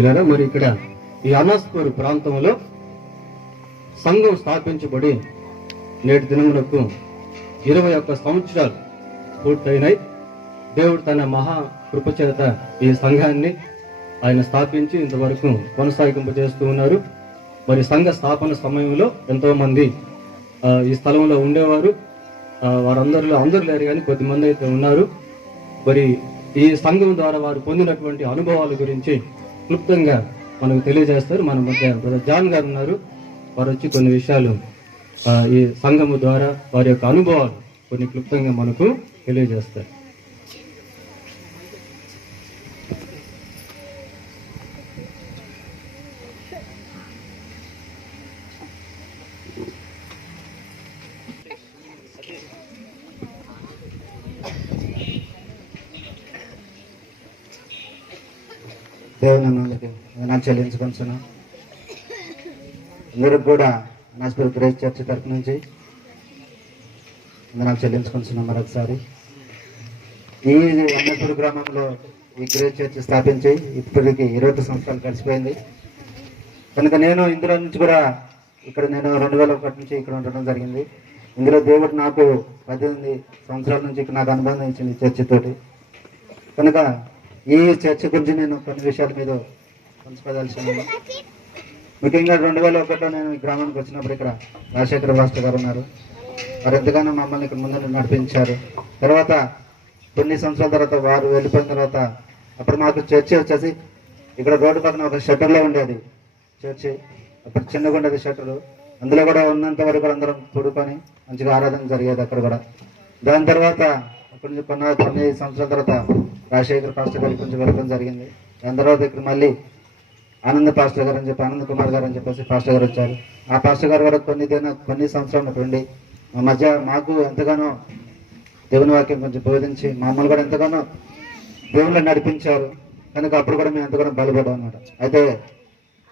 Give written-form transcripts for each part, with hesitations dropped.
ఇలా మరి ఇక్కడ ఈ అనాస్పూర్ ప్రాంతంలో సంఘం స్థాపించబడి నేటి దినములకు 21 సంవత్సరాలు పూర్తయినాయి. దేవుడు తన మహా కృప చేత ఈ సంఘాన్ని ఆయన స్థాపించి ఇంతవరకు కొనసాగింపజేస్తూ ఉన్నారు. మరి సంఘ స్థాపన సమయంలో ఎంతో మంది ఈ స్థలంలో ఉండేవారు. అందరూ లేరు కానీ కొద్దిమంది అయితే ఉన్నారు. మరి ఈ సంఘం ద్వారా వారు పొందినటువంటి అనుభవాల గురించి క్లుప్తంగా మనకు తెలియజేస్తారు. మన మధ్య బ్రదర్ జాన్ గారు ఉన్నారు. వారు వచ్చి కొన్ని విషయాలు ఈ సంఘము ద్వారా వారి యొక్క అనుభవాలు కొన్ని క్లుప్తంగా మనకు తెలియజేస్తారు. దేవుని నామమునకు వందనాలు చెల్లించుకుంటున్నాం. అందరికి కూడా అనాస్పూర్ గ్రేస్ చర్చ్ తరఫు నుంచి వందనాలు చెల్లించుకుంటున్నాం. మరొకసారి ఈ అన్నపూర్ గ్రామంలో ఈ గ్రేస్ చర్చ్ స్థాపించి ఇప్పటికి 20 సంవత్సరాలు గడిచిపోయింది. కనుక నేను ఇందులో నుంచి కూడా నేను 2001 నుంచి ఇక్కడ ఉండడం జరిగింది. ఇందులో దేవుడు నాకు 18 సంవత్సరాల నుంచి నాకు అనుబంధం ఇచ్చింది చర్చ్ తోటి. కనుక ఈ చర్చ గురించి నేను కొన్ని విషయాల మీద పంచుకోదలుచుకున్నాను. ముఖ్యంగా 2001లో నేను ఈ గ్రామానికి వచ్చినప్పుడు ఇక్కడ రాజశేఖర మాస్టర్ గారు ఉన్నారు. వారు ఎంతగానో మమ్మల్ని ఇక్కడ ముందు నడిపించారు. తర్వాత కొన్ని సంవత్సరాల తర్వాత వారు వెళ్ళిపోయిన తర్వాత అప్పుడు మాకు చర్చి వచ్చేసి ఇక్కడ రోడ్డు పక్కన ఒక షట్టర్లో ఉండేది చర్చి. అప్పుడు చిన్నగా ఉండేది షట్టరు. అందులో కూడా ఉన్నంత వరకు కూడా అందరం కూడుకొని మంచిగా ఆరాధన జరిగేది అక్కడ కూడా. దాని తర్వాత కొన్ని సంవత్సరాల తర్వాత రాజశేఖర్ పాస్టర్ గారికి కొంచెం వెళ్ళడం జరిగింది. దాని తర్వాత ఇక్కడ మళ్ళీ ఆనంద్ పాస్టర్ గారు అని చెప్పి ఆనంద్ కుమార్ గారు అని చెప్పేసి పాస్టర్ గారు వచ్చారు. ఆ పాస్టర్ గారు కూడా కొన్ని సంవత్సరాలు ఉండి మా మధ్య మాకు ఎంతగానో దేవుని వాక్యం కొంచెం బోధించి మమ్మల్ని కూడా ఎంతగానో దేవుళ్ళు నడిపించారు. కనుక అప్పుడు కూడా మేము ఎంతగానో బలపడ్డాం అన్నమాట. అయితే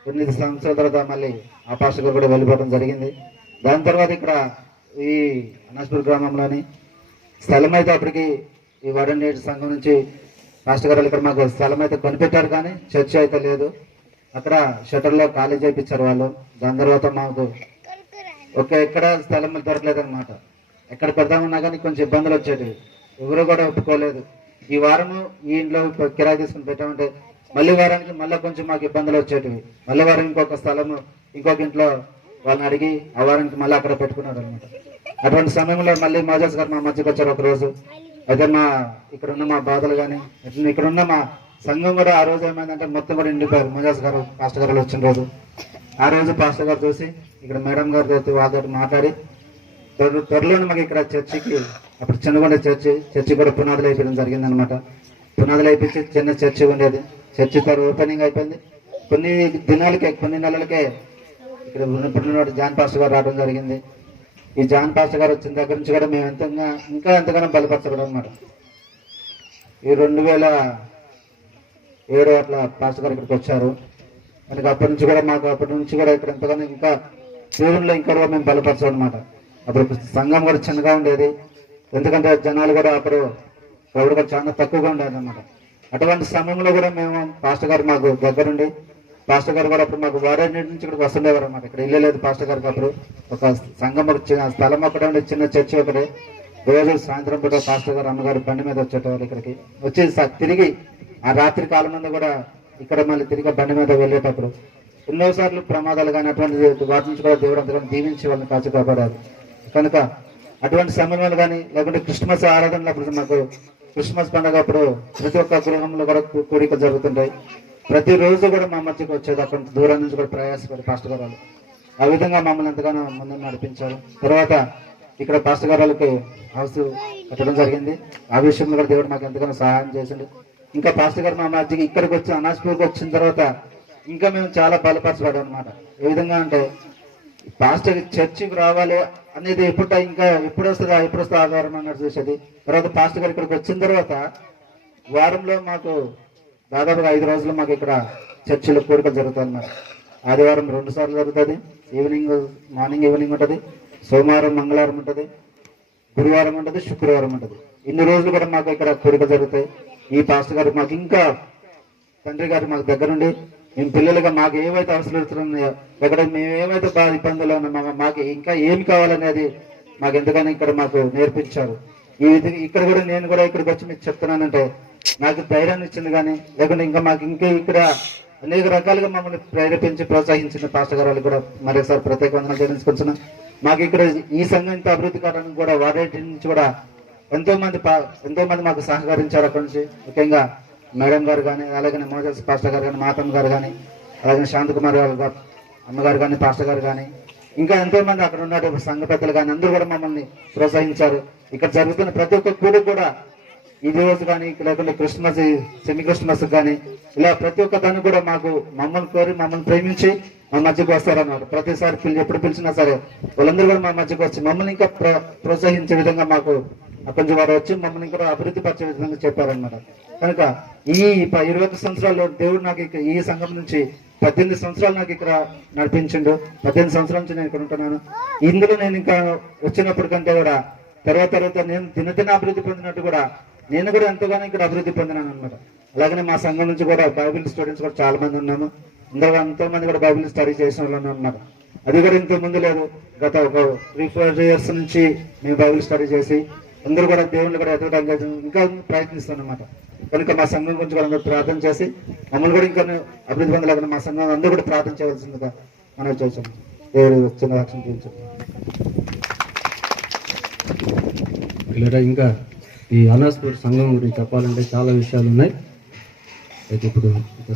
కొన్ని సంవత్సరాల తర్వాత మళ్ళీ ఆ పాస్టర్ గారు కూడా వెళ్ళిపోవడం జరిగింది. దాని తర్వాత ఇక్కడ ఈ అనాస్పూర్ గ్రామంలోని స్థలం అయితే అప్పటికి ఈ వడన్ సంఘం నుంచి పాస్టర్ గారు ఇక్కడ మాకు స్థలం అయితే కొనిపెట్టారు, కానీ చర్చి అయితే లేదు. అక్కడ షటర్లో ఖాళీ చేయించారు వాళ్ళు. దాని తర్వాత మాకు ఎక్కడ స్థలం దొరకలేదు అనమాట. ఎక్కడ పెడదామన్నా కానీ కొంచెం ఇబ్బందులు వచ్చేటివి. ఎవరు కూడా ఒప్పుకోలేదు. ఈ వారము ఈ ఇంట్లో కిరాయి తీసుకుని పెట్టామంటే మళ్ళీ వారానికి మళ్ళీ కొంచెం మాకు ఇబ్బందులు వచ్చేటివి. మళ్ళీ వారం ఇంకొక స్థలము ఇంకొక ఇంట్లో వాళ్ళని అడిగి ఆ వారానికి మళ్ళీ అక్కడ పెట్టుకున్నారు అనమాట. అటువంటి సమయంలో మళ్ళీ మోజాస్ గారు మా మధ్యకి వచ్చారు ఒకరోజు. అయితే ఇక్కడున్న మా బాధలు కానీ ఇక్కడున్న మా సంఘం కూడా ఆ రోజు ఏమైందంటే మొత్తం కూడా నిండిపోయారు. మోజాస్ గారు పాస్టర్ గారు వచ్చిన రోజు ఆ రోజు పాస్టర్ గారు చూసి ఇక్కడ మేడం గారితో వాళ్ళతో మాట్లాడి త్వరలోనే మాకు ఇక్కడ చర్చికి అప్పుడు చిన్నగొండ చర్చి కూడా పునాదులు అయిపోవడం జరిగింది అనమాట. పునాదులు అయిపోయి చిన్న చర్చి ఉండేది. చర్చి త్వర ఓపెనింగ్ అయిపోయింది. కొన్ని నెలలకే ఇక్కడ పుట్టినోడు జాన్ పాస్టర్ గారు రావడం జరిగింది. ఈ జాన్ పాస్టర్ గారు వచ్చిన దగ్గర నుంచి కూడా మేము ఇంకా ఎంతగానో బలపరచబడం అనమాట. ఈ 2007 అట్లా పాస్టర్ గారు ఇక్కడికి వచ్చారు. మనకి అప్పటి నుంచి కూడా ఇక్కడ ఎంతగానో ఇంకా దేవునిలో ఇంకా మేము బలపరచాం అనమాట. అప్పుడు సంఘం కూడా చిన్నగా ఉండేది. ఎందుకంటే జనాలు కూడా అప్పుడు క్రౌడ్ కూడా చాలా తక్కువగా ఉండేది అనమాట. అటువంటి సమయంలో కూడా మేము పాస్టర్ గారు మాకు దగ్గరుండి పాస్టర్ గారు కూడా అప్పుడు మాకు వారాన్ని నుంచి ఇక్కడికి వస్తుండేవారు అనమాట. ఇక్కడ ఇల్లు లేదు పాస్టర్ గారికి. అప్పుడు ఒక సంఘం స్థలం ఒకటే ఉండే చిన్న చర్చి ఒకటే. రోజు సాయంత్రం పూట పాస్టర్ గారు అమ్మగారు బండి మీద వచ్చేటవారు. ఇక్కడికి వచ్చి తిరిగి ఆ రాత్రి కాలం మంది కూడా ఇక్కడ మళ్ళీ తిరిగి బండి మీద వెళ్ళేటప్పుడు ఎన్నోసార్లు ప్రమాదాలు కానీ అటువంటి వాటి నుంచి కూడా దేవుడు అంతగా దీవించి వాళ్ళని కాచి కాపాడారు. కనుక అటువంటి సమయంలో కానీ లేకుంటే క్రిస్మస్ ఆరాధనలు మాకు క్రిస్మస్ పండుగ అప్పుడు ప్రతి ఒక్క గృహంలో కూడా కూడిక జరుగుతుంటాయి. ప్రతిరోజు కూడా మా మధ్యకి వచ్చేది. అక్కడ దూరం నుంచి కూడా ప్రయాసపడి పాస్టర్ గారు ఆ విధంగా మమ్మల్ని ఎంతగానో ముందు నడిపించారు. తర్వాత ఇక్కడ పాస్టర్ గారు వాళ్ళకి హౌస్ కట్టడం జరిగింది. ఆ విషయంలో కూడా దేవుడు మాకు ఎంతగానో సహాయం చేసిండు. ఇంకా పాస్టర్ గారు మా మధ్యకి ఇక్కడికి వచ్చి అనాస్పూర్కి వచ్చిన తర్వాత ఇంకా మేము చాలా బలపరచబడ్డాం అనమాట. ఏ విధంగా అంటే పాస్టర్ చర్చికి రావాలి అనేది ఎప్పుడు వస్తుందో ఆధారం అన్నట్టు చూసేది. తర్వాత పాస్టర్ గారు ఇక్కడికి వచ్చిన తర్వాత వారంలో మాకు దాదాపుగా 5 రోజులు మాకు ఇక్కడ చర్చిలో కూడికలు జరుగుతుంది అన్నమాట. ఆదివారం 2 సార్లు జరుగుతుంది. మార్నింగ్ ఈవినింగ్ ఉంటుంది. సోమవారం మంగళవారం ఉంటుంది. గురువారం ఉంటుంది. శుక్రవారం ఉంటుంది. ఇన్ని రోజులు కూడా మాకు ఇక్కడ కూడికలు జరుగుతాయి. ఈ పాస్టర్ గారు మాకు ఇంకా తండ్రి గారు మాకు దగ్గరుండి మేము పిల్లలుగా మాకు ఏవైతే అవసరం ఉన్నాయో, ఎక్కడ మేము ఏవైతే బాధ ఇబ్బందులు ఉన్నామో, మాకు ఇంకా ఏమి కావాలనేది మాకు ఎంతగానో ఇక్కడ మాకు నేర్పించారు. ఈ విధంగా ఇక్కడ కూడా నేను కూడా ఇక్కడికి వచ్చి మీకు చెప్తున్నానంటే నాకు ధైర్యాన్ని ఇచ్చింది, కానీ లేకుంటే ఇంకా మాకు ఇక్కడ అనేక రకాలుగా మమ్మల్ని ప్రేరేపించి ప్రోత్సహించిన పాస్టర్ గారు వాళ్ళు కూడా మరొకసారి ప్రత్యేక వందనాలు చెల్లించుకుంటున్నాం. మాకు ఇక్కడ ఈ సంఘం ఇంత అభివృద్ధి కావడానికి కూడా వారి నుంచి కూడా ఎంతో మంది మాకు సహకరించారు. అక్కడి నుంచి ముఖ్యంగా మేడం గారు కానీ, అలాగే మోజస్ పాస్టర్ గారు కానీ, మాతమ్మ గారు కానీ, అలాగే శాంతకుమార్ గారు అమ్మగారు కానీ, పాస్టర్ గారు కానీ, ఇంకా ఎంతో మంది అక్కడ ఉన్న సంఘ పెద్దలు కానీ అందరూ కూడా మమ్మల్ని ప్రోత్సహించారు. ఇక్కడ జరుగుతున్న ప్రతి ఒక్క కూడి కూడా ఈ రోజు కానీ, లేకుంటే క్రిస్మస్, సెమీ క్రిస్మస్ కానీ, ఇలా ప్రతి ఒక్క దాన్ని కూడా మమ్మల్ని కోరి మమ్మల్ని ప్రేమించి మా మధ్యకు వస్తారన్నారు. ప్రతిసారి ఎప్పుడు పిలిచినా సరే వాళ్ళందరూ కూడా మా మధ్యకు వచ్చి మమ్మల్ని ఇంకా ప్రోత్సహించే విధంగా మాకు కొంచెం వారు వచ్చి మమ్మల్ని ఇంకా అభివృద్ధి పరిచే విధంగా చెప్పారనమాట. కనుక ఈ 21 సంవత్సరాల్లో దేవుడు నాకు ఈ సంఘం నుంచి 18 సంవత్సరాలు నాకు ఇక్కడ నడిపించిండు. 18 సంవత్సరాల నుంచి నేను ఇక్కడ ఉంటున్నాను. ఇందులో నేను ఇంకా వచ్చినప్పటి కంటే కూడా తర్వాత నేను దినదిన అభివృద్ధి పొందినట్టు కూడా నేను కూడా ఎంతగానో ఇక్కడ అభివృద్ధి పొందినాను అనమాట. అలాగనే మా సంఘం నుంచి కూడా బైబిల్ స్టూడెంట్స్ కూడా చాలా మంది ఉన్నాము. ఇందులో ఎంతో మంది కూడా బైబిల్ స్టడీ చేసిన వాళ్ళు అనమాట. అది కూడా ఇంత ముందు లేదు, గత ఒక 3-4 years నుంచి మేము బైబిల్ స్టడీ చేసి అందరూ కూడా దేవుళ్ళు కూడా ఎదగడానికి ఇంకా ప్రయత్నిస్తాను అనమాట. కనుక మా సంఘం గురించి కూడా అందరూ ప్రార్థన చేసి మమ్మల్ని కూడా ఇంకా అభివృద్ధి పొందలేకుండా మా సంఘం అందరూ కూడా ప్రార్థన చేయవలసిందిగా మనం చేసాము. దేవుడు చిన్న రక్షణ తీర్చాము. ఇంకా ఈ అనాస్పూర్ సంఘం గురించి చెప్పాలంటే చాలా విషయాలు ఉన్నాయి. అయితే ఇప్పుడు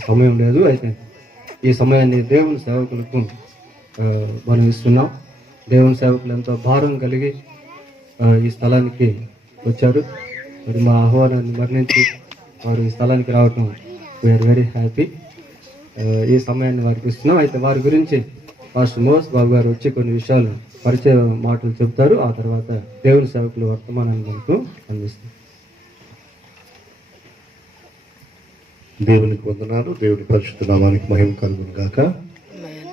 సమయం లేదు. అయితే ఈ సమయాన్ని దేవుని సేవకులకు మనం ఇస్తున్నాం. దేవుని సేవకులు ఎంతో భారం కలిగి ఈ స్థలానికి వచ్చారు. మరి మా ఆహ్వానాన్ని మరణించి వారు ఈ స్థలానికి రావటం వీఆర్ వెరీ హ్యాపీ. ఈ సమయాన్ని వారికి ఇస్తున్నాం. అయితే వారి గురించి పాస్టర్ మోస్ బాబు గారు వచ్చి కొన్ని విషయాలు పరిచయ మాటలు చెప్తారు. ఆ తర్వాత దేవుని సేవకులు వర్తమానాన్ని మనకు అందిస్తారు. దేవునికి వందనాలు. దేవుని పరిశుద్ధ నామానికి మహిమ కలుగును గాక.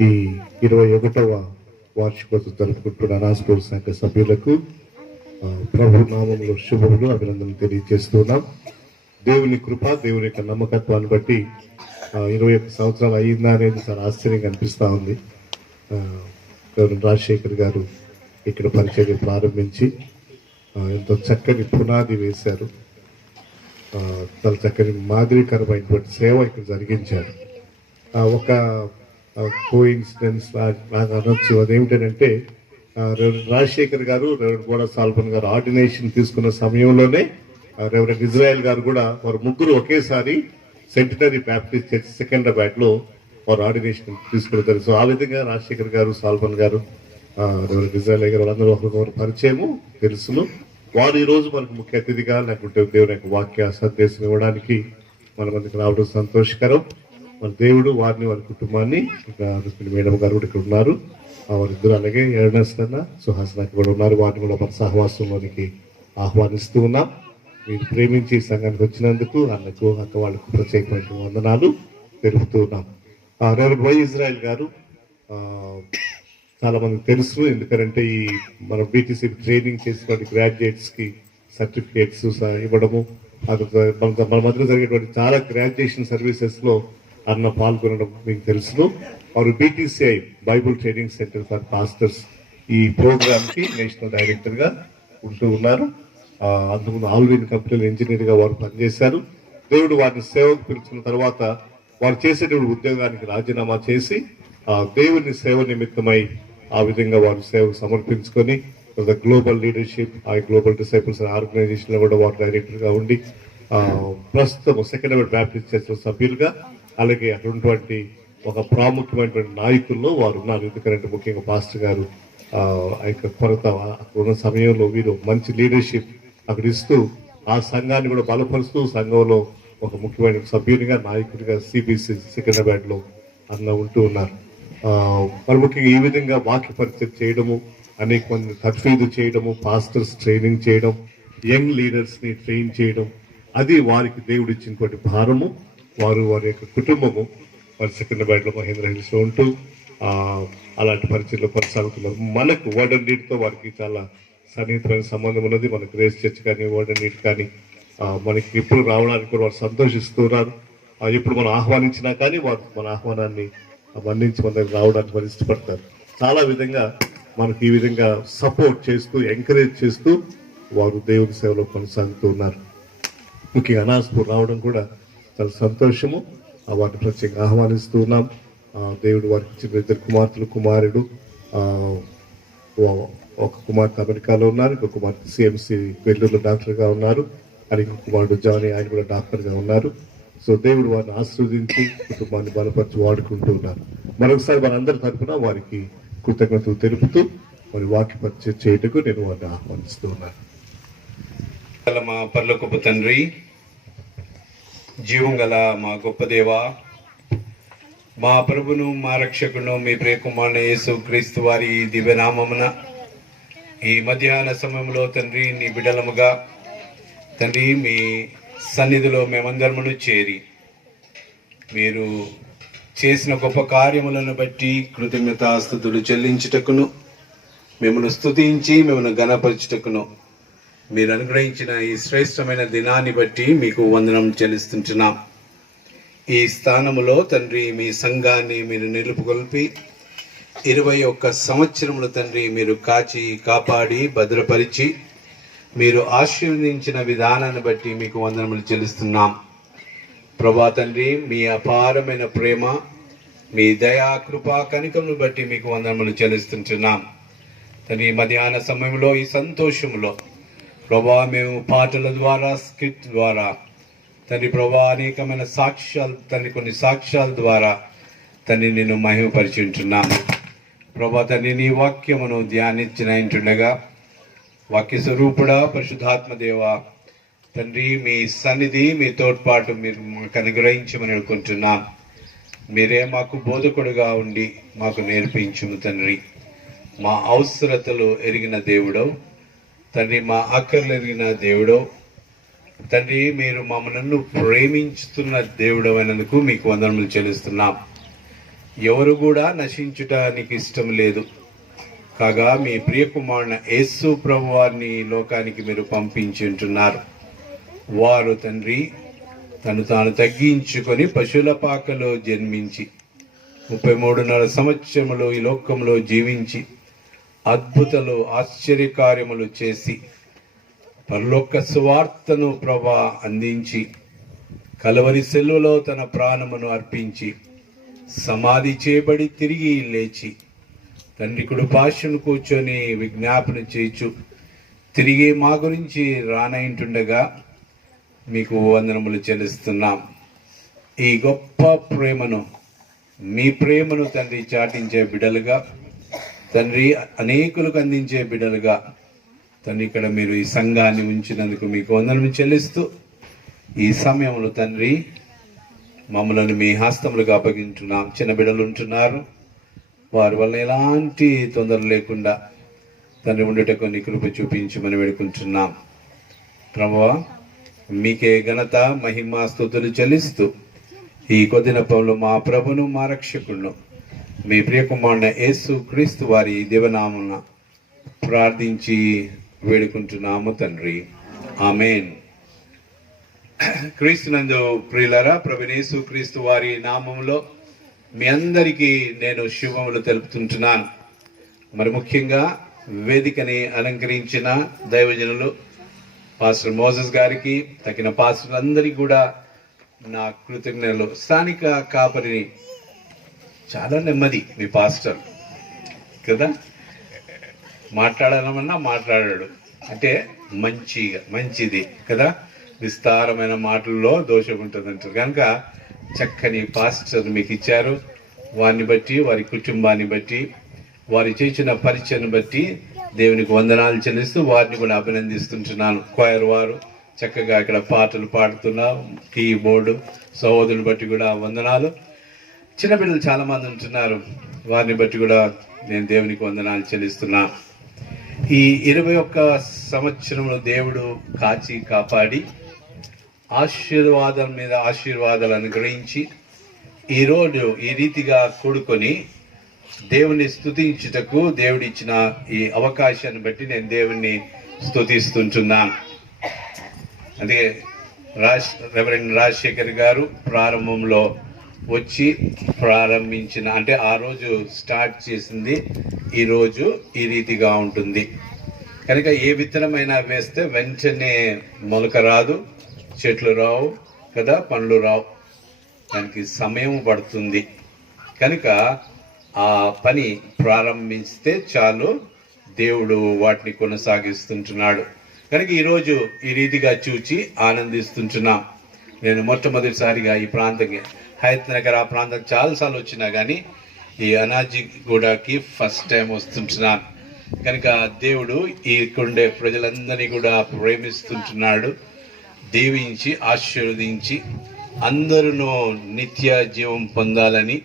ఈ 21వ వార్షికోత్సవం జరుపుకుంటున్న అనాస్పూర్ సంఘ సభ్యులకు ప్రభు నామంలో శుభములు, అభినందనలు తెలియజేస్తున్నాం. దేవుని కృప, దేవుని యొక్క నమ్మకత్వాన్ని బట్టి 21 సంవత్సరాలు అయ్యిందా అనేది చాలా ఆశ్చర్యంగా అనిపిస్తూ ఉంది. రాజశేఖర్ గారు ఇక్కడ పరిచయం ప్రారంభించి ఎంతో చక్కని పునాది వేశారు. చాలా చక్కని మాదిరికరమైనటువంటి సేవ ఇక్కడ జరిగించారు. ఒక కోఇన్సిడెన్స్ లాగా అనొచ్చు. అదేమిటంటే రాజశేఖర్ గారు, రెవరెండ్ గోడ సాల్మన్ గారు ఆర్డినేషన్ తీసుకున్న సమయంలోనే రెవరెండ్ ఇజ్రాయెల్ గారు కూడా వారు ముగ్గురు ఒకేసారి సెంటినరీ బ్యాప్టిస్ట్ చర్చ్ సికింద్రాబాద్లో వారు ఆర్డినేషన్ తీసుకున్నారు. సో ఆ విధంగా రాజశేఖర్ గారు, సాల్మన్ గారు, రెవరెండ్ ఇజ్రాయెల్ గారు వాళ్ళందరూ ఒకరికొకరు పరిచయము తెలుసును. వారు ఈ రోజు మనకు ముఖ్య అతిథిగా లేకుంటే దేవుని యొక్క వాక్య సందేశం ఇవ్వడానికి మన మందికి రావడం సంతోషకరం. మన దేవుడు వారిని, వారి కుటుంబాన్ని, మేడం గారు కూడా ఇక్కడ ఉన్నారు, వారిద్దరు, అలాగే ఎర్నెస్ట్ అన్న, సుహాసన కూడా ఉన్నారు. వారిని కూడా మన సహవాసంలోనికి ఆహ్వానిస్తూ ఉన్నాం. మీరు ప్రేమించి సంఘానికి వచ్చినందుకు అన్నకు, అక్క వాళ్ళకు ప్రత్యేకమైన వందనాలు తెలుపుతూ ఉన్నాం. రెవరెండ్ వై ఇజ్రాయెల్ గారు చాలా మందికి తెలుసు. ఎందుకంటే ఈ మనం బీటీసీ ట్రైనింగ్ చేసినటువంటి గ్రాడ్యుయేట్స్ కి సర్టిఫికేట్స్ ఇవ్వడము, మన మధ్యలో జరిగేటువంటి చాలా గ్రాడ్యుయేషన్ సర్వీసెస్ లో అన్న పాల్గొనడం మీకు తెలుసు. వారు BTCI bible training centre for pastors ఈ ప్రోగ్రామ్ కి నేషనల్ డైరెక్టర్ గా ఉంటూ ఉన్నారు. అంతకుముందు ఆల్విన్ కంపెనీలో ఇంజనీర్ గా వారు పనిచేశారు. దేవుడు వారిని సేవకు పిలుచుకున్న తర్వాత వారు చేసేటువంటి ఉద్యోగానికి రాజీనామా చేసి దేవుని సేవ నిమిత్తమై ఆ విధంగా వారు సేవకు సమర్పించుకొని గ్లోబల్ లీడర్షిప్, ఆ గ్లోబల్ డిసైపుల్స్ ఆర్గనైజేషన్ లో కూడా వారు డైరెక్టర్ గా ఉండి ప్రస్తుతం సెకండరీ బ్యాప్టిస్ట్ చర్చ్ సభ్యులుగా, అలాగే అటువంటి ఒక ప్రాముఖ్యమైనటువంటి నాయకుల్లో వారు ఉన్నారు. ఎందుకంటే ముఖ్యంగా పాస్టర్ గారు ఆ యొక్క కొరత అక్కడ ఉన్న సమయంలో వీరు మంచి లీడర్షిప్ అక్కడ ఇస్తూ ఆ సంఘాన్ని కూడా బలపరుస్తూ సంఘంలో ఒక ముఖ్యమైన సభ్యునిగా, నాయకుడిగా సిబిసి సికింద్రాబాద్ లో అన్న ఉంటూ ఉన్నారు. మరి ముఖ్యంగా ఈ విధంగా వాక్య పరిచయం చేయడము, అనేక మంది తర్ఫీదు చేయడము, పాస్టర్స్ ట్రైనింగ్ చేయడం, యంగ్ లీడర్స్ ని ట్రైన్ చేయడం, అది వారికి దేవుడు ఇచ్చినటువంటి భారము. వారు వారి యొక్క కుటుంబము వారి సికింద్రాబాద్ లో మహేంద్ర హిల్స్ లో ఉంటూ అలాంటి పరిచయంలో కొనసాగుతున్నారు. మనకు వర్డ్ అండ్ నీడ్ తో వారికి చాలా సన్నిహితమైన సంబంధం ఉన్నది. మన గ్రేస్ చర్చ్ కానీ వర్డ్ అండ్ నీడ్ కానీ మనకి ఇప్పుడు రావడానికి కూడా వారు సంతోషిస్తున్నారు. ఎప్పుడు మనం ఆహ్వానించినా కానీ వారు మన ఆహ్వానాన్ని మన్నించి మన దగ్గర రావడానికి వారు ఇష్టపడతారు. చాలా విధంగా మనకి ఈ విధంగా సపోర్ట్ చేస్తూ ఎంకరేజ్ చేస్తూ వారు దేవుని సేవలో కొనసాగుతూ ఉన్నారు. ముఖ్యంగా అనాస్పూర్ రావడం కూడా చాలా సంతోషము. వారిని ప్రత్యేకంగా ఆహ్వానిస్తూ ఉన్నాం. దేవుడు వారికి ఇచ్చిన 2 కుమార్తెలు, కుమారుడు. ఒక కుమార్తె అమెరికాలో ఉన్నారు, ఇంకొక కుమార్తె సిఎంసి వెల్లూరులో డాక్టర్గా ఉన్నారు, అని ఇంకొక కుమారుడు జానీ, ఆయన కూడా డాక్టర్గా ఉన్నారు. సో దేవుడు వారిని ఆశీర్వదించి కుటుంబాన్ని బలపరిచి వాడుకుంటూ ఉన్నారు. మరొకసారి వారందరి తరఫున వారికి కృతజ్ఞతలు తెలుపుతూ మరి వాక్య పరిచయం చేయటకు నేను వారిని ఆహ్వానిస్తూ ఉన్నాను. మా పరలోకపు తండ్రి, జీవం గల మా గొప్ప దేవా, మా ప్రభును మా రక్షకును మీ ప్రియకుమారుని యేసు క్రీస్తు వారి దివ్యనామమున ఈ మధ్యాహ్న సమయంలో తండ్రి నీ బిడ్డలముగా తండ్రి మీ సన్నిధిలో మేమందరమును చేరి మీరు చేసిన గొప్ప కార్యములను బట్టి కృతజ్ఞతాస్తుతులు చెల్లించుటకును, మిమ్మల్ని స్తుతించి మిమ్మల్ని ఘనపరచుటకును మీరు అనుగ్రహించిన ఈ శ్రేష్టమైన దినాన్ని బట్టి మీకు వందనం చెల్లిస్తుంటున్నాం. ఈ స్థానములో తండ్రి మీ సంఘాన్ని మీరు నిలుపుకొల్పి 21 సంవత్సరములు తండ్రి మీరు కాచి కాపాడి భద్రపరిచి మీరు ఆశీర్వదించిన విధానాన్ని బట్టి మీకు వందనములు చెల్లిస్తున్నాం. ప్రభా తండ్రి మీ అపారమైన ప్రేమ, మీ దయా కృపా కనికమును బట్టి మీకు వందనములు చెల్లిస్తుంటున్నాం. తండ్రి మధ్యాహ్న సమయంలో ఈ సంతోషంలో ప్రభా మేము పాటల ద్వారా, స్కిట్ ద్వారా తండ్రి ప్రభా అనేకమైన సాక్ష్యాలు తండ్రి కొన్ని సాక్ష్యాల ద్వారా తండ్రి నిన్ను మహిమపరిచుంటున్నాము. ప్రభా తండ్రి నీ వాక్యమును ధ్యానించినట్టుండగా వాక్య స్వరూపుడా పరిశుద్ధాత్మ దేవ తండ్రి మీ సన్నిధి మీ తోడ్పాటు మీరు మాకు అనుగ్రహించమని అనుకుంటున్నాం. మీరే మాకు బోధకుడుగా ఉండి మాకు నేర్పించుము తండ్రి. మా అవసరతలు ఎరిగిన దేవుడవు తండ్రి, మా అక్కర్లు ఎరిగిన దేవుడో తండ్రి, మీరు మమ్మల్ని ప్రేమించుతున్న దేవుడు అయినందుకు మీకు వందనములు చెల్లిస్తున్నాం. ఎవరు కూడా నశించుటానికి ఇష్టం లేదు, కాగా మీ ప్రియకుమారుని యేసు ప్రభు వారిని లోకానికి మీరు పంపించి ఉంటున్నారు. వారు తండ్రి తను తాను తగ్గించుకొని పశువుల పాకలో జన్మించి 33.5 సంవత్సరములు ఈ లోకంలో జీవించి అద్భుతాలు ఆశ్చర్యకార్యములు చేసి పరలోక సువార్తను ప్రభా అందించి కలవరి సెలువలో తన ప్రాణమును అర్పించి సమాధి చేయబడి తిరిగి లేచి తండ్రి కుడి పార్శ్వన కూర్చొని విజ్ఞాపన చేయుచు తిరిగి మా గురించి రానయింటుండగా మీకు వందనములు చెల్లిస్తున్నాం. ఈ గొప్ప ప్రేమను మీ ప్రేమను తండ్రి చాటించే బిడ్డలుగా తండ్రి అనేకులకు అందించే బిడ్డలుగా తండ్రి ఇక్కడ మీరు ఈ సంఘాన్ని ఉంచినందుకు మీకు వందనము చెల్లిస్తూ ఈ సమయంలో తండ్రి మమ్మల్ని మీ హస్తములుగా అప్పగించున్నాం. చిన్న బిడ్డలు ఉంటున్నారు, వారి వల్ల ఎలాంటి తొందర లేకుండా తండ్రి ఉండేటకు నీ కృప చూపించమని వేడుకుంటున్నాం. ప్రభువా మీకే ఘనత మహిమ స్తుతులు చెల్లిస్తూ ఈ కొద్ది నెపంలో మా ప్రభును మా రక్షకుడును మీ ప్రియకుమారుని యేసు క్రీస్తు వారి దివనామున ప్రార్థించి వేడుకుంటున్నాము తండ్రి, ఆమేన్. క్రీస్తునందు ప్రియులారా, ప్రభువైన యేసు క్రీస్తు వారి నామములో మీ అందరికీ నేను శుభములు తెలుపుతుంటున్నాను. మరి ముఖ్యంగా వేదికని అలంకరించిన దైవజనులు పాస్టర్ మోసెస్ గారికి, తగిన పాస్టర్లందరికీ కూడా నా కృతజ్ఞతలు. స్థానిక కాపరిని చాలా నెమ్మది మీ పాస్టర్ కదా, మాట్లాడాలన్నా మాట్లాడాడు అంటే మంచిది కదా, విస్తారమైన మాటల్లో దోషం ఉంటుంది అంటారు. కనుక చక్కని పాస్టర్ మీకు ఇచ్చారు. వారిని బట్టి, వారి కుటుంబాన్ని బట్టి, వారి చేసిన పరిచయం బట్టి దేవునికి వందనాలు చెల్లిస్తూ వారిని కూడా అభినందిస్తుంటున్నాను. క్వైర్ వారు చక్కగా ఇక్కడ పాటలు పాడుతున్న కీబోర్డు సహోదరుని బట్టి కూడా వందనాలు. చిన్న బిడ్డలు చాలా మంది ఉంటున్నారు, వారిని బట్టి కూడా నేను దేవునికి వందనాలు చెల్లిస్తున్నా. ఈ 21 సంవత్సరంలో దేవుడు కాచి కాపాడి ఆశీర్వాదం మీద ఆశీర్వాదాలు అనుగ్రహించి ఈరోజు ఈ రీతిగా కూడుకొని దేవుని స్తుతించుటకు దేవుడిచ్చిన ఈ అవకాశాన్ని బట్టి నేను దేవుణ్ణి స్తుతిస్తుంటున్నాను. అందుకే రెవరెండ్ రాజశేఖర్ గారు ప్రారంభంలో వచ్చి ప్రారంభించిన, అంటే ఆ రోజు స్టార్ట్ చేసింది ఈ రోజు ఈ రీతిగా ఉంటుంది. కనుక ఏ విత్తనమైనా వేస్తే వెంటనే మొలక రాదు, చెట్లు రావు కదా, పండ్లు రావు, దానికి సమయం పడుతుంది. కనుక ఆ పని ప్రారంభిస్తే చాలు, దేవుడు వాటిని కొనసాగిస్తుంటున్నాడు. కనుక ఈరోజు ఈ రీతిగా చూచి ఆనందిస్తుంటున్నాం. నేను మొట్టమొదటిసారిగా ఈ ప్రాంతంకి హయత్ నగర్ ఆ ప్రాంతం చాలాసార్లు వచ్చినా కానీ ఈ అనాజిగూడకి ఫస్ట్ టైం వస్తుంటున్నాను. కనుక దేవుడు ఈ కొండే ప్రజలందరినీ కూడా ప్రేమిస్తుంటున్నాడు. దీవించి ఆశీర్వదించి అందరూ నిత్య జీవం పొందాలని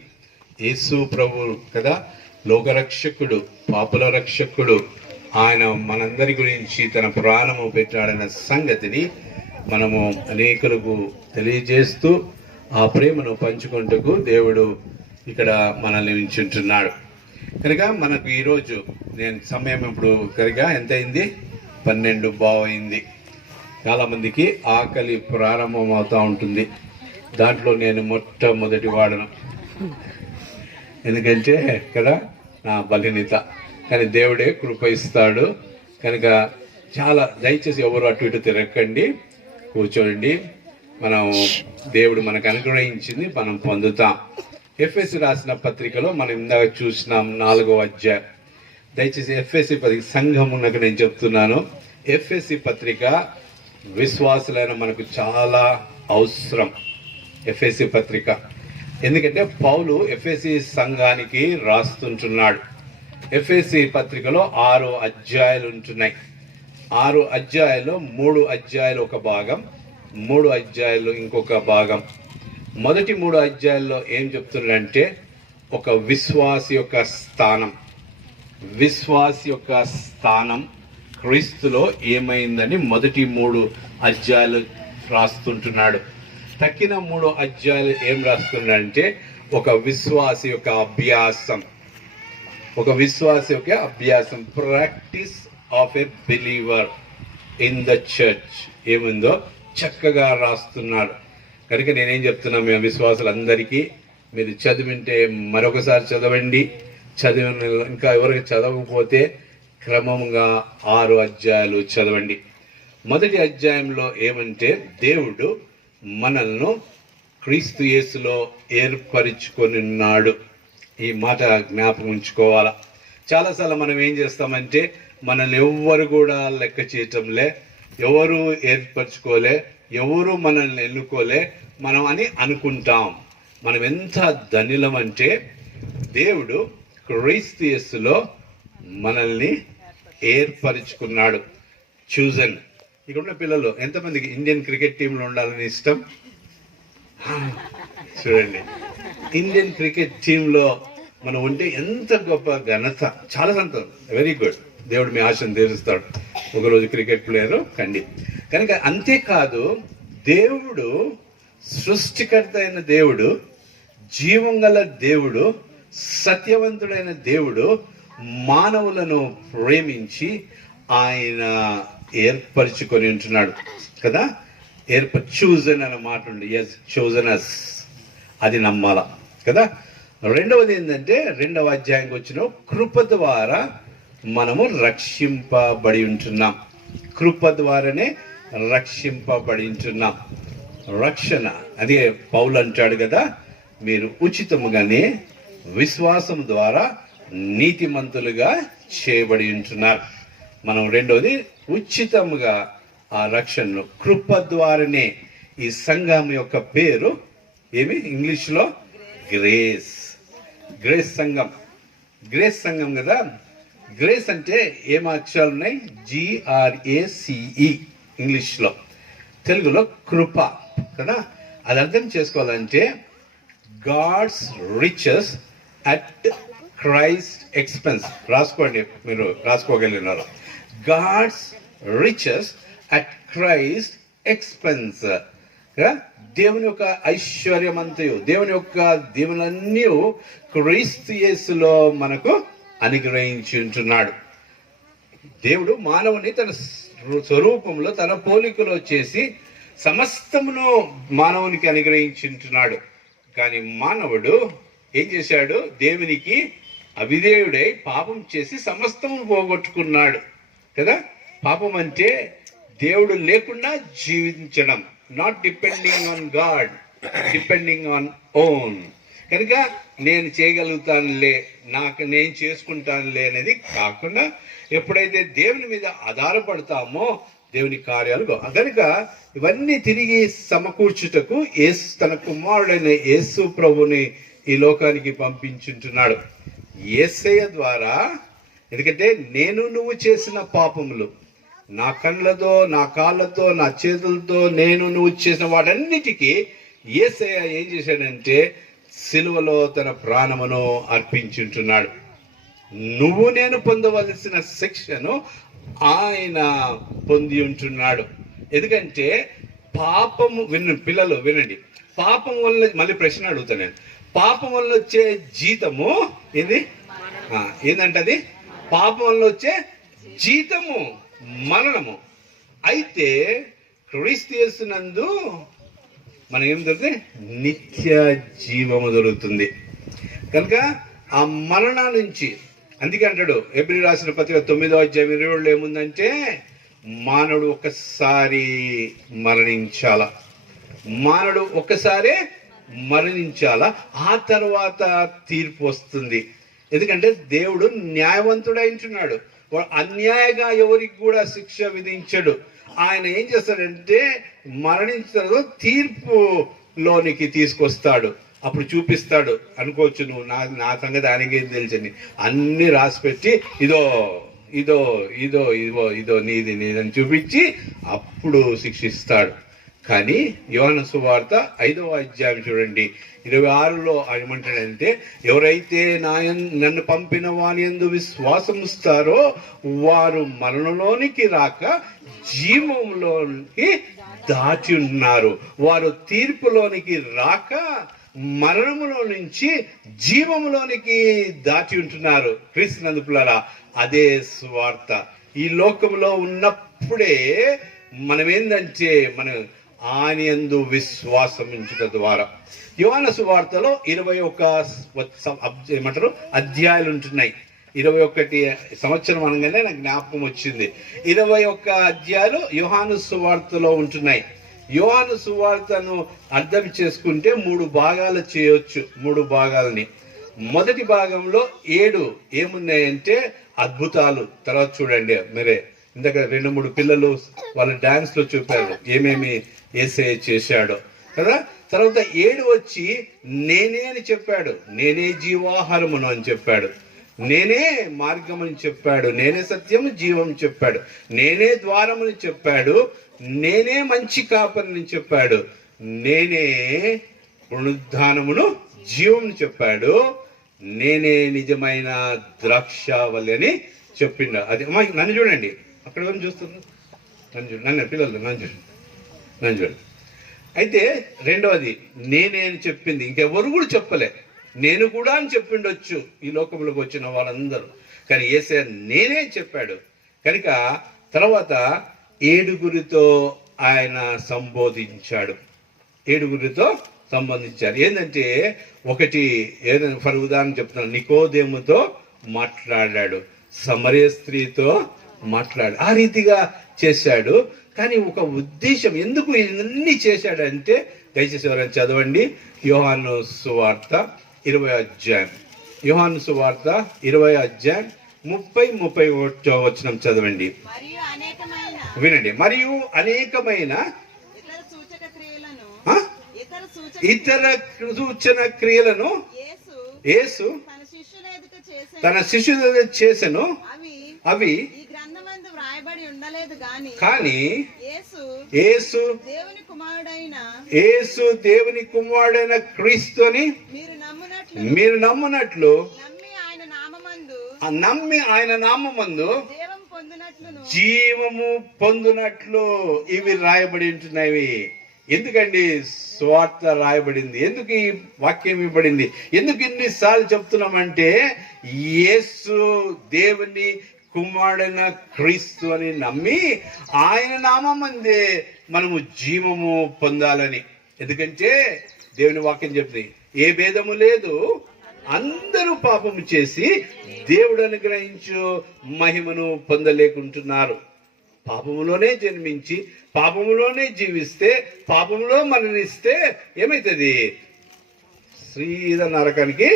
యేసు ప్రభు కదా, లోకరక్షకుడు, పాపుల రక్షకుడు, ఆయన మనందరి గురించి తన ప్రాణము పెట్టాడన్న సంగతిని మనము అనేకులకు తెలియజేస్తూ ఆ ప్రేమను పంచుకుంటూ దేవుడు ఇక్కడ మనల్ని ఉంచుంటున్నాడు. కనుక మనకు ఈరోజు నేను సమయం ఇప్పుడు కనుక ఎంత అయింది, 12 అయింది. చాలామందికి ఆకలి ప్రారంభం అవుతూ ఉంటుంది. దాంట్లో నేను మొట్టమొదటి వాడను, ఎందుకంటే కదా నా బలినిత. కానీ దేవుడే కృప ఇస్తాడు. కనుక చాలా దయచేసి ఎవరు అటు ఇటు తిరగకండి, కూర్చోండి. మనం దేవుడు మనకు అనుగ్రహించింది మనం పొందుతాం. ఎఫ్ఎస్సి రాసిన పత్రికలో మనం ఇందాక చూసినాం 4వ అధ్యాయం. దయచేసి ఎఫ్ఎస్సి పత్రిక సంఘమునకు నేను చెప్తున్నాను, ఎఫ్ఎస్సి పత్రిక విశ్వాసులైన మనకు చాలా అవసరం. ఎఫ్ఎస్సి పత్రిక ఎందుకంటే పౌలు ఎఫ్ఎస్సి సంఘానికి రాస్తుంటున్నాడు. ఎఫ్ఎస్సి పత్రికలో 6 అధ్యాయాలు ఉంటున్నాయి. 6 అధ్యాయాల్లో 3 అధ్యాయాలు ఒక భాగం, 3 అధ్యాయాలు ఇంకొక భాగం. మొదటి 3 అధ్యాయాల్లో ఏం చెప్తున్నాడంటే ఒక విశ్వాసి యొక్క స్థానం, విశ్వాసి యొక్క స్థానం క్రీస్తులో ఏమైందని మొదటి 3 అధ్యాయాలు రాస్తుంటున్నాడు. తక్కిన 3 అధ్యాయాలు ఏం రాస్తున్నాడంటే ఒక విశ్వాసి యొక్క అభ్యాసం, ఒక విశ్వాసి యొక్క అభ్యాసం, practice of a believer in the church ఏముందో చక్కగా రాస్తున్నాడు. కనుక నేనేం చెప్తున్నా, మేము విశ్వాసులందరికీ మీరు చదివింటే మరొకసారి చదవండి, చదివిన ఇంకా ఎవరికి చదవకపోతే క్రమంగా 6 అధ్యాయాలు చదవండి. మొదటి అధ్యాయంలో ఏమంటే దేవుడు మనల్ని క్రీస్తు యేసులో ఏర్పరచుకొని ఉన్నాడు. ఈ మాట జ్ఞాపకం ఉంచుకోవాలా. చాలాసార్లు మనం ఏం చేస్తామంటే మనల్ని ఎవ్వరు కూడా లెక్క చేయటంలే, ఎవరు ఏర్పరచుకోలే, ఎవరు మనల్ని ఎన్నుకోలే మనం అని అనుకుంటాం. మనం ఎంత ధన్యులం అంటే దేవుడు క్రీస్తు యేసులో మనల్ని ఏర్పరచుకున్నాడు. చూజన్. ఇక్కడ ఉన్న పిల్లలు ఎంతమందికి ఇండియన్ క్రికెట్ టీంలో ఉండాలని ఇష్టం? చూడండి, ఇండియన్ క్రికెట్ టీంలో మనం ఉంటే ఎంత గొప్ప ఘనత, చాలా సంతోషం. వెరీ గుడ్, దేవుడు మీ ఆశను తీరుస్తాడు, ఒకరోజు క్రికెట్ ప్లేయరు కండి. కనుక అంతేకాదు, దేవుడు సృష్టికర్త అయిన దేవుడు, జీవం గల దేవుడు, సత్యవంతుడైన దేవుడు మానవులను ప్రేమించి ఆయన ఏర్పరచుకొని ఉంటున్నాడు కదా. చూజన్ అనే మాట ఉంది, ఎస్ చోజన్ అస్, అది నమ్మాల కదా. రెండవది ఏంటంటే 2వ అధ్యాయంకి వచ్చిన కృప ద్వారా మనము రక్షింపబడి ఉంటున్నాం. కృప ద్వారానే రక్షింపబడి ఉంటున్నాం. రక్షణ అదే పౌలు అంటాడు కదా, మీరు ఉచితముగానే విశ్వాసం ద్వారా నీతిమంతులుగా చేయబడి ఉంటున్నారు. మనం రెండోది ఉచితముగా ఆ రక్షణను కృప ద్వారానే. ఈ సంఘం యొక్క పేరు ఏమి ఇంగ్లీష్లో? గ్రేస్. గ్రేస్ సంఘం, గ్రేస్ సంఘం కదా. గ్రేస్ అంటే ఏం అక్షరాలు ఉన్నాయి? GRACE ఇంగ్లీష్లో. తెలుగులో కృప కదా. అది అర్థం చేసుకోవాలంటే God's riches at Christ expense. రాసుకోండి, మీరు రాసుకోగలిగినారు. God's riches at Christ expense. దేవుని యొక్క ఐశ్వర్యమంతయు, దేవుని యొక్క దీవులన్నీ క్రీస్తు యేసులో మనకు అనుగ్రహించి ఉంటున్నాడు. దేవుడు మానవుని తన స్వరూపంలో, తన పోలికలో చేసి సమస్తమును మానవునికి అనుగ్రహించుంటున్నాడు. కానీ మానవుడు ఏం చేశాడు? దేవునికి అవిధేయుడై పాపం చేసి సమస్తమును పోగొట్టుకున్నాడు కదా. పాపం అంటే దేవుడు లేకుండా జీవించడం, not depending on God, depending on own. కనుక నేను చేయగలుగుతానులే, నాకు నేను చేసుకుంటానులే అనేది కాకుండా ఎప్పుడైతే దేవుని మీద ఆధారపడతామో దేవుని కార్యాలు కనుక ఇవన్నీ తిరిగి సమకూర్చుటకు యేసు తన కుమారుడైన యేసు ప్రభుని ఈ లోకానికి పంపించుంటున్నాడు. యేసయ్య ద్వారా, ఎందుకంటే నేను నువ్వు చేసిన పాపములు, నా కళ్ళతో, నా కాళ్ళతో, నా చేతులతో నేను నువ్వు చేసిన వాటన్నిటికీ యేసయ్య ఏం చేశాడంటే సిలువలో తన ప్రాణమును అర్పించుంటున్నాడు. నువ్వు నేను పొందవలసిన శిక్షను ఆయన పొంది ఉంటున్నాడు. ఎందుకంటే పాపము పిల్లలు వినండి, పాపం వల్ల, మళ్ళీ ప్రశ్న అడుగుతాను నేను, పాపం వల్ల వచ్చే జీతము ఏందంటే అది పాపం వల్ల వచ్చే జీతము మరణము. అయితే క్రీస్తు యేసునందు మనం ఏం దొరుకుతుంది? నిత్య జీవము దొరుకుతుంది. కనుక ఆ మరణ నుంచి, అందుకే అంటాడు హెబ్రీ రాసిన పత్రిక 9వ అధ్యాయం 27 ఏముందంటే మానవుడు ఒక్కసారి మరణించాలా, మానవుడు ఒక్కసారే మరణించాలా, ఆ తర్వాత తీర్పు వస్తుంది. ఎందుకంటే దేవుడు న్యాయవంతుడైంటున్నాడు, అన్యాయంగా ఎవరికి కూడా శిక్ష విధించడు. ఆయన ఏం చేస్తాడంటే మరణించిన తీర్పులోనికి తీసుకొస్తాడు, అప్పుడు చూపిస్తాడు. అనుకోవచ్చు నువ్వు నా సంగతి ఆయనకేం తెలుసని, అన్ని రాసిపెట్టి ఇదో ఇదో ఇదో ఇదో ఇదో నీది నీదని చూపించి అప్పుడు శిక్షిస్తాడు. కానీ యోహాను సువార్త 5వ అధ్యాయం చూడండి 26లో ఏమంటాడంటే ఎవరైతే నన్ను పంపిన వాని యందు విశ్వాసం ఇస్తారో వారు మరణంలోనికి రాక జీవంలోనికి దాటి ఉన్నారు. వారు తీర్పులోనికి రాక మరణములో నుంచి జీవములోనికి దాటి ఉంటున్నారు. క్రీస్తునందులారా, అదే సువార్త. ఈ లోకంలో ఉన్నప్పుడే మనం ఏంటంటే మనం ఆయన యందు విశ్వాసం ఉంచుట ద్వారా. యోహాను సువార్తలో 21 అధ్యాయాలు ఉంటున్నాయి. 21 సంవత్సరం అనగానే నాకు జ్ఞాపకం వచ్చింది. 21 అధ్యాయాలు యోహాను సువార్తలో ఉంటున్నాయి. యోహాను సువార్తను అర్థం చేసుకుంటే 3 భాగాలు చేయొచ్చు. 3 భాగాలని. మొదటి భాగంలో 7 ఏమున్నాయంటే అద్భుతాలు. తర్వాత చూడండి మీరే, ఇందాక 2-3 పిల్లలు వాళ్ళ డాన్స్ లో చూపారు ఏమేమి యేసయ్య చేశాడో కదా. తర్వాత 7 వచ్చి నేనే అని చెప్పాడు, నేనే జీవాహారమును అని చెప్పాడు, నేనే మార్గం అని చెప్పాడు, నేనే సత్యము జీవం చెప్పాడు, నేనే ద్వారమని చెప్పాడు, నేనే మంచి కాపరిని చెప్పాడు, నేనే పునరుద్ధానమును జీవం చెప్పాడు, నేనే నిజమైన ద్రాక్షావళి అని చెప్పిండు. అది నన్ను చూడండి, అక్కడ ఏం చూస్తున్నారు? నన్ను చూడండి, నన్ను పిల్లలు నన్ను చూడండి. అయితే రెండవది నేనే అని చెప్పింది ఇంకెవరు కూడా చెప్పలే, నేను కూడా అని చెప్పిండొచ్చు ఈ లోకంలోకి వచ్చిన వాళ్ళందరూ, కానీ యేసయ్య నేనే చెప్పాడు. కనుక తర్వాత 7 ఆయన సంబోధించాడు. 7 సంబంధించారు. ఏంటంటే ఒకటి ఏదైనా ఫర్ ఉదాహరణ చెప్తున్నాను, నికోదేముతో మాట్లాడాడు, సమరయ స్త్రీతో మాట్లాడు, ఆ రీతిగా చేశాడు. కానీ ఒక ఉద్దేశం, ఎందుకు ఇవన్నీ చేశాడంటే దయచేసి ఎవరైనా చదవండి యోహాను సువార్త 20వ అధ్యాయం. యోహాను సువార్త 20వ అధ్యాయం 30-31 వచనం చదవండి. వినండి. మరియు అనేకమైన ఇతర సూచన క్రియలను యేసు తన శిష్యుల చేసెను. అవి కానీ యేసు దేవుని కుమారుడైన క్రీస్తుని మీరు నమ్మునట్లు, నమ్మి ఆయన నామమందు జీవము పొందునట్లు ఇవి రాయబడి ఉంటున్నవి. ఎందుకండి స్వార్థ రాయబడింది? ఎందుకు ఈ వాక్యం ఇవ్వబడింది? ఎందుకు ఇన్నిసార్లు చెప్తున్నామంటే యేసు దేవుని కుమారుడైన క్రీస్తు అని నమ్మి ఆయన నామందే మనము జీవము పొందాలని. ఎందుకంటే దేవుని వాక్యం చెప్తుంది, ఏ భేదము లేదు, అందరూ పాపము చేసి దేవుడు అనుగ్రహించు మహిమను పొందలేకుంటున్నారు. పాపములోనే జన్మించి పాపములోనే జీవిస్తే పాపములో మరణిస్తే ఏమైతుంది? శ్రీద నరకానికి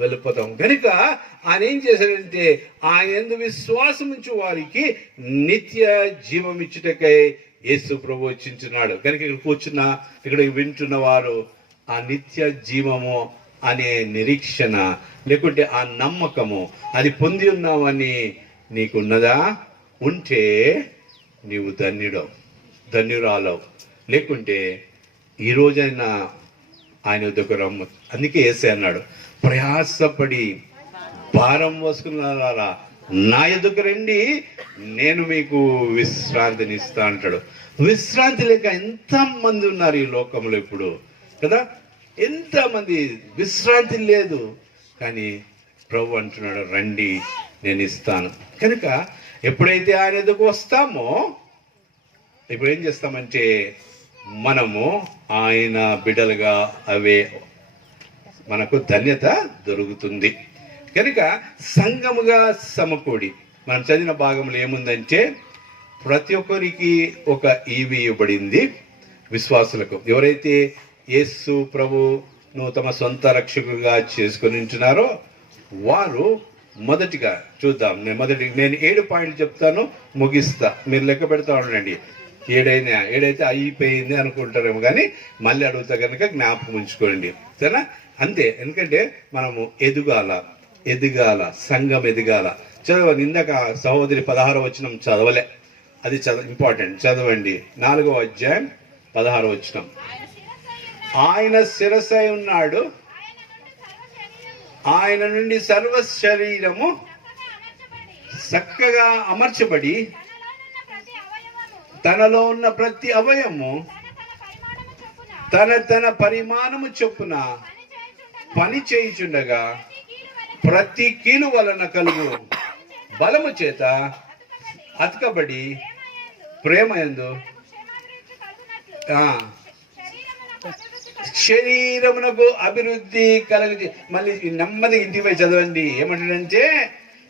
వెళ్ళిపోతాం. కనుక ఆయన ఏం చేశాడంటే ఆయన యందు విశ్వాసం ఉంచు వారికి నిత్య జీవం ఇచ్చుటకై యేసు ప్రభు వచ్చించున్నాడు. కనుక ఇక్కడ కూర్చున్న ఇక్కడ వింటున్న వారు ఆ నిత్య జీవము అనే నిరీక్షణ లేకుంటే ఆ నమ్మకము అది పొంది ఉన్నామని నీకున్నదా? ఉంటే నీవు ధన్యురాలవు. లేకుంటే ఈ రోజైనా ఆయన దగ్గర రమ్ము. అందుకే యేసయ్య అన్నాడు, ప్రయాసపడి భారం మోసుకున్నారా నా ఎదుకు రండి, నేను మీకు విశ్రాంతిని ఇస్తా అంటాడు. విశ్రాంతి లేక ఎంతమంది ఉన్నారు ఈ లోకంలో ఇప్పుడు కదా, ఎంతమంది విశ్రాంతి లేదు. కానీ ప్రభు అంటున్నాడు, రండి నేను ఇస్తాను. కనుక ఎప్పుడైతే ఆయన ఎదుకు వస్తామో ఇప్పుడు ఏం చేస్తామంటే మనము ఆయన బిడ్డలుగా అవే మనకు ధన్యత దొరుకుతుంది. కనుక సంఘముగా సమకూడి మనం చదివిన భాగంలో ఏముందంటే ప్రతి ఒక్కరికి ఒక ఈవి ఇవ్వబడింది. విశ్వాసులకు ఎవరైతే యేసు ప్రభును తమ సొంత రక్షకులుగా చేసుకొని ఉంటున్నారో వారు మొదటిగా చూద్దాం. నేను 7 పాయింట్లు చెప్తాను, ముగిస్తా, మీరు లెక్క పెడతా ఉండండి. ఏడైతే అయిపోయింది అనుకుంటారేమో, కానీ మళ్ళీ అడుగుతా కనుక జ్ఞాపకం ఉంచుకోండి, సరేనా? అంతే. ఎందుకంటే మనము ఎదగాల, సంఘం ఎదగాల. చదవండి. ఇందాక సహోదరి 16వ వచనం చదవలే, అది ఇంపార్టెంట్. చదవండి. 4వ అధ్యాయం 16వ వచనం. ఆయన శిరస్సై ఉన్నాడు, ఆయన నుండి సర్వ శరీరము చక్కగా అమర్చబడి తనలో ఉన్న ప్రతి అవయము తన పరిమాణము చొప్పున పని చేయుచుండగా ప్రతి కీలు వలన కలుగు బలము చేత అతకబడి ప్రేమయందు శరీరమునకు అభివృద్ధి కలగ. మళ్ళీ నెమ్మది ఇంటిపై చదవండి. ఏమంటాడంటే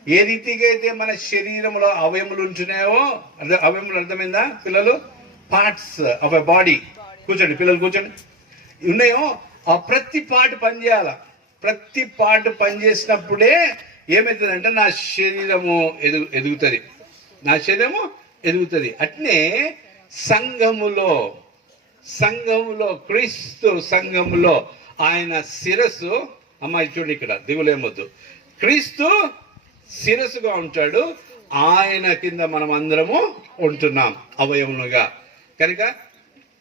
ఏ రీతిగా అయితే మన శరీరంలో అవయములు ఉంటున్నాయో, అవయములు అర్థమైందా పిల్లలు? Parts of a body. కూర్చోండి పిల్లలు, కూర్చోండి. ఉన్నాయో ఆ ప్రతి పార్ట్ పనిచేయాల. ప్రతి పార్ట్ పనిచేసినప్పుడే ఏమవుతుందంటే నా శరీరము ఎదుగుతుంది, నా శరీరము ఎదుగుతుంది. అట్నే సంఘములో క్రీస్తు సంఘములో ఆయన శిరస్సు. అమ్మాయి చూడండి, ఇక్కడ దిగులేమొద్దు. క్రీస్తు శిరస్సుగా ఉంటాడు, ఆయన కింద మనం అందరము ఉంటున్నాం అవయములుగా. కనుక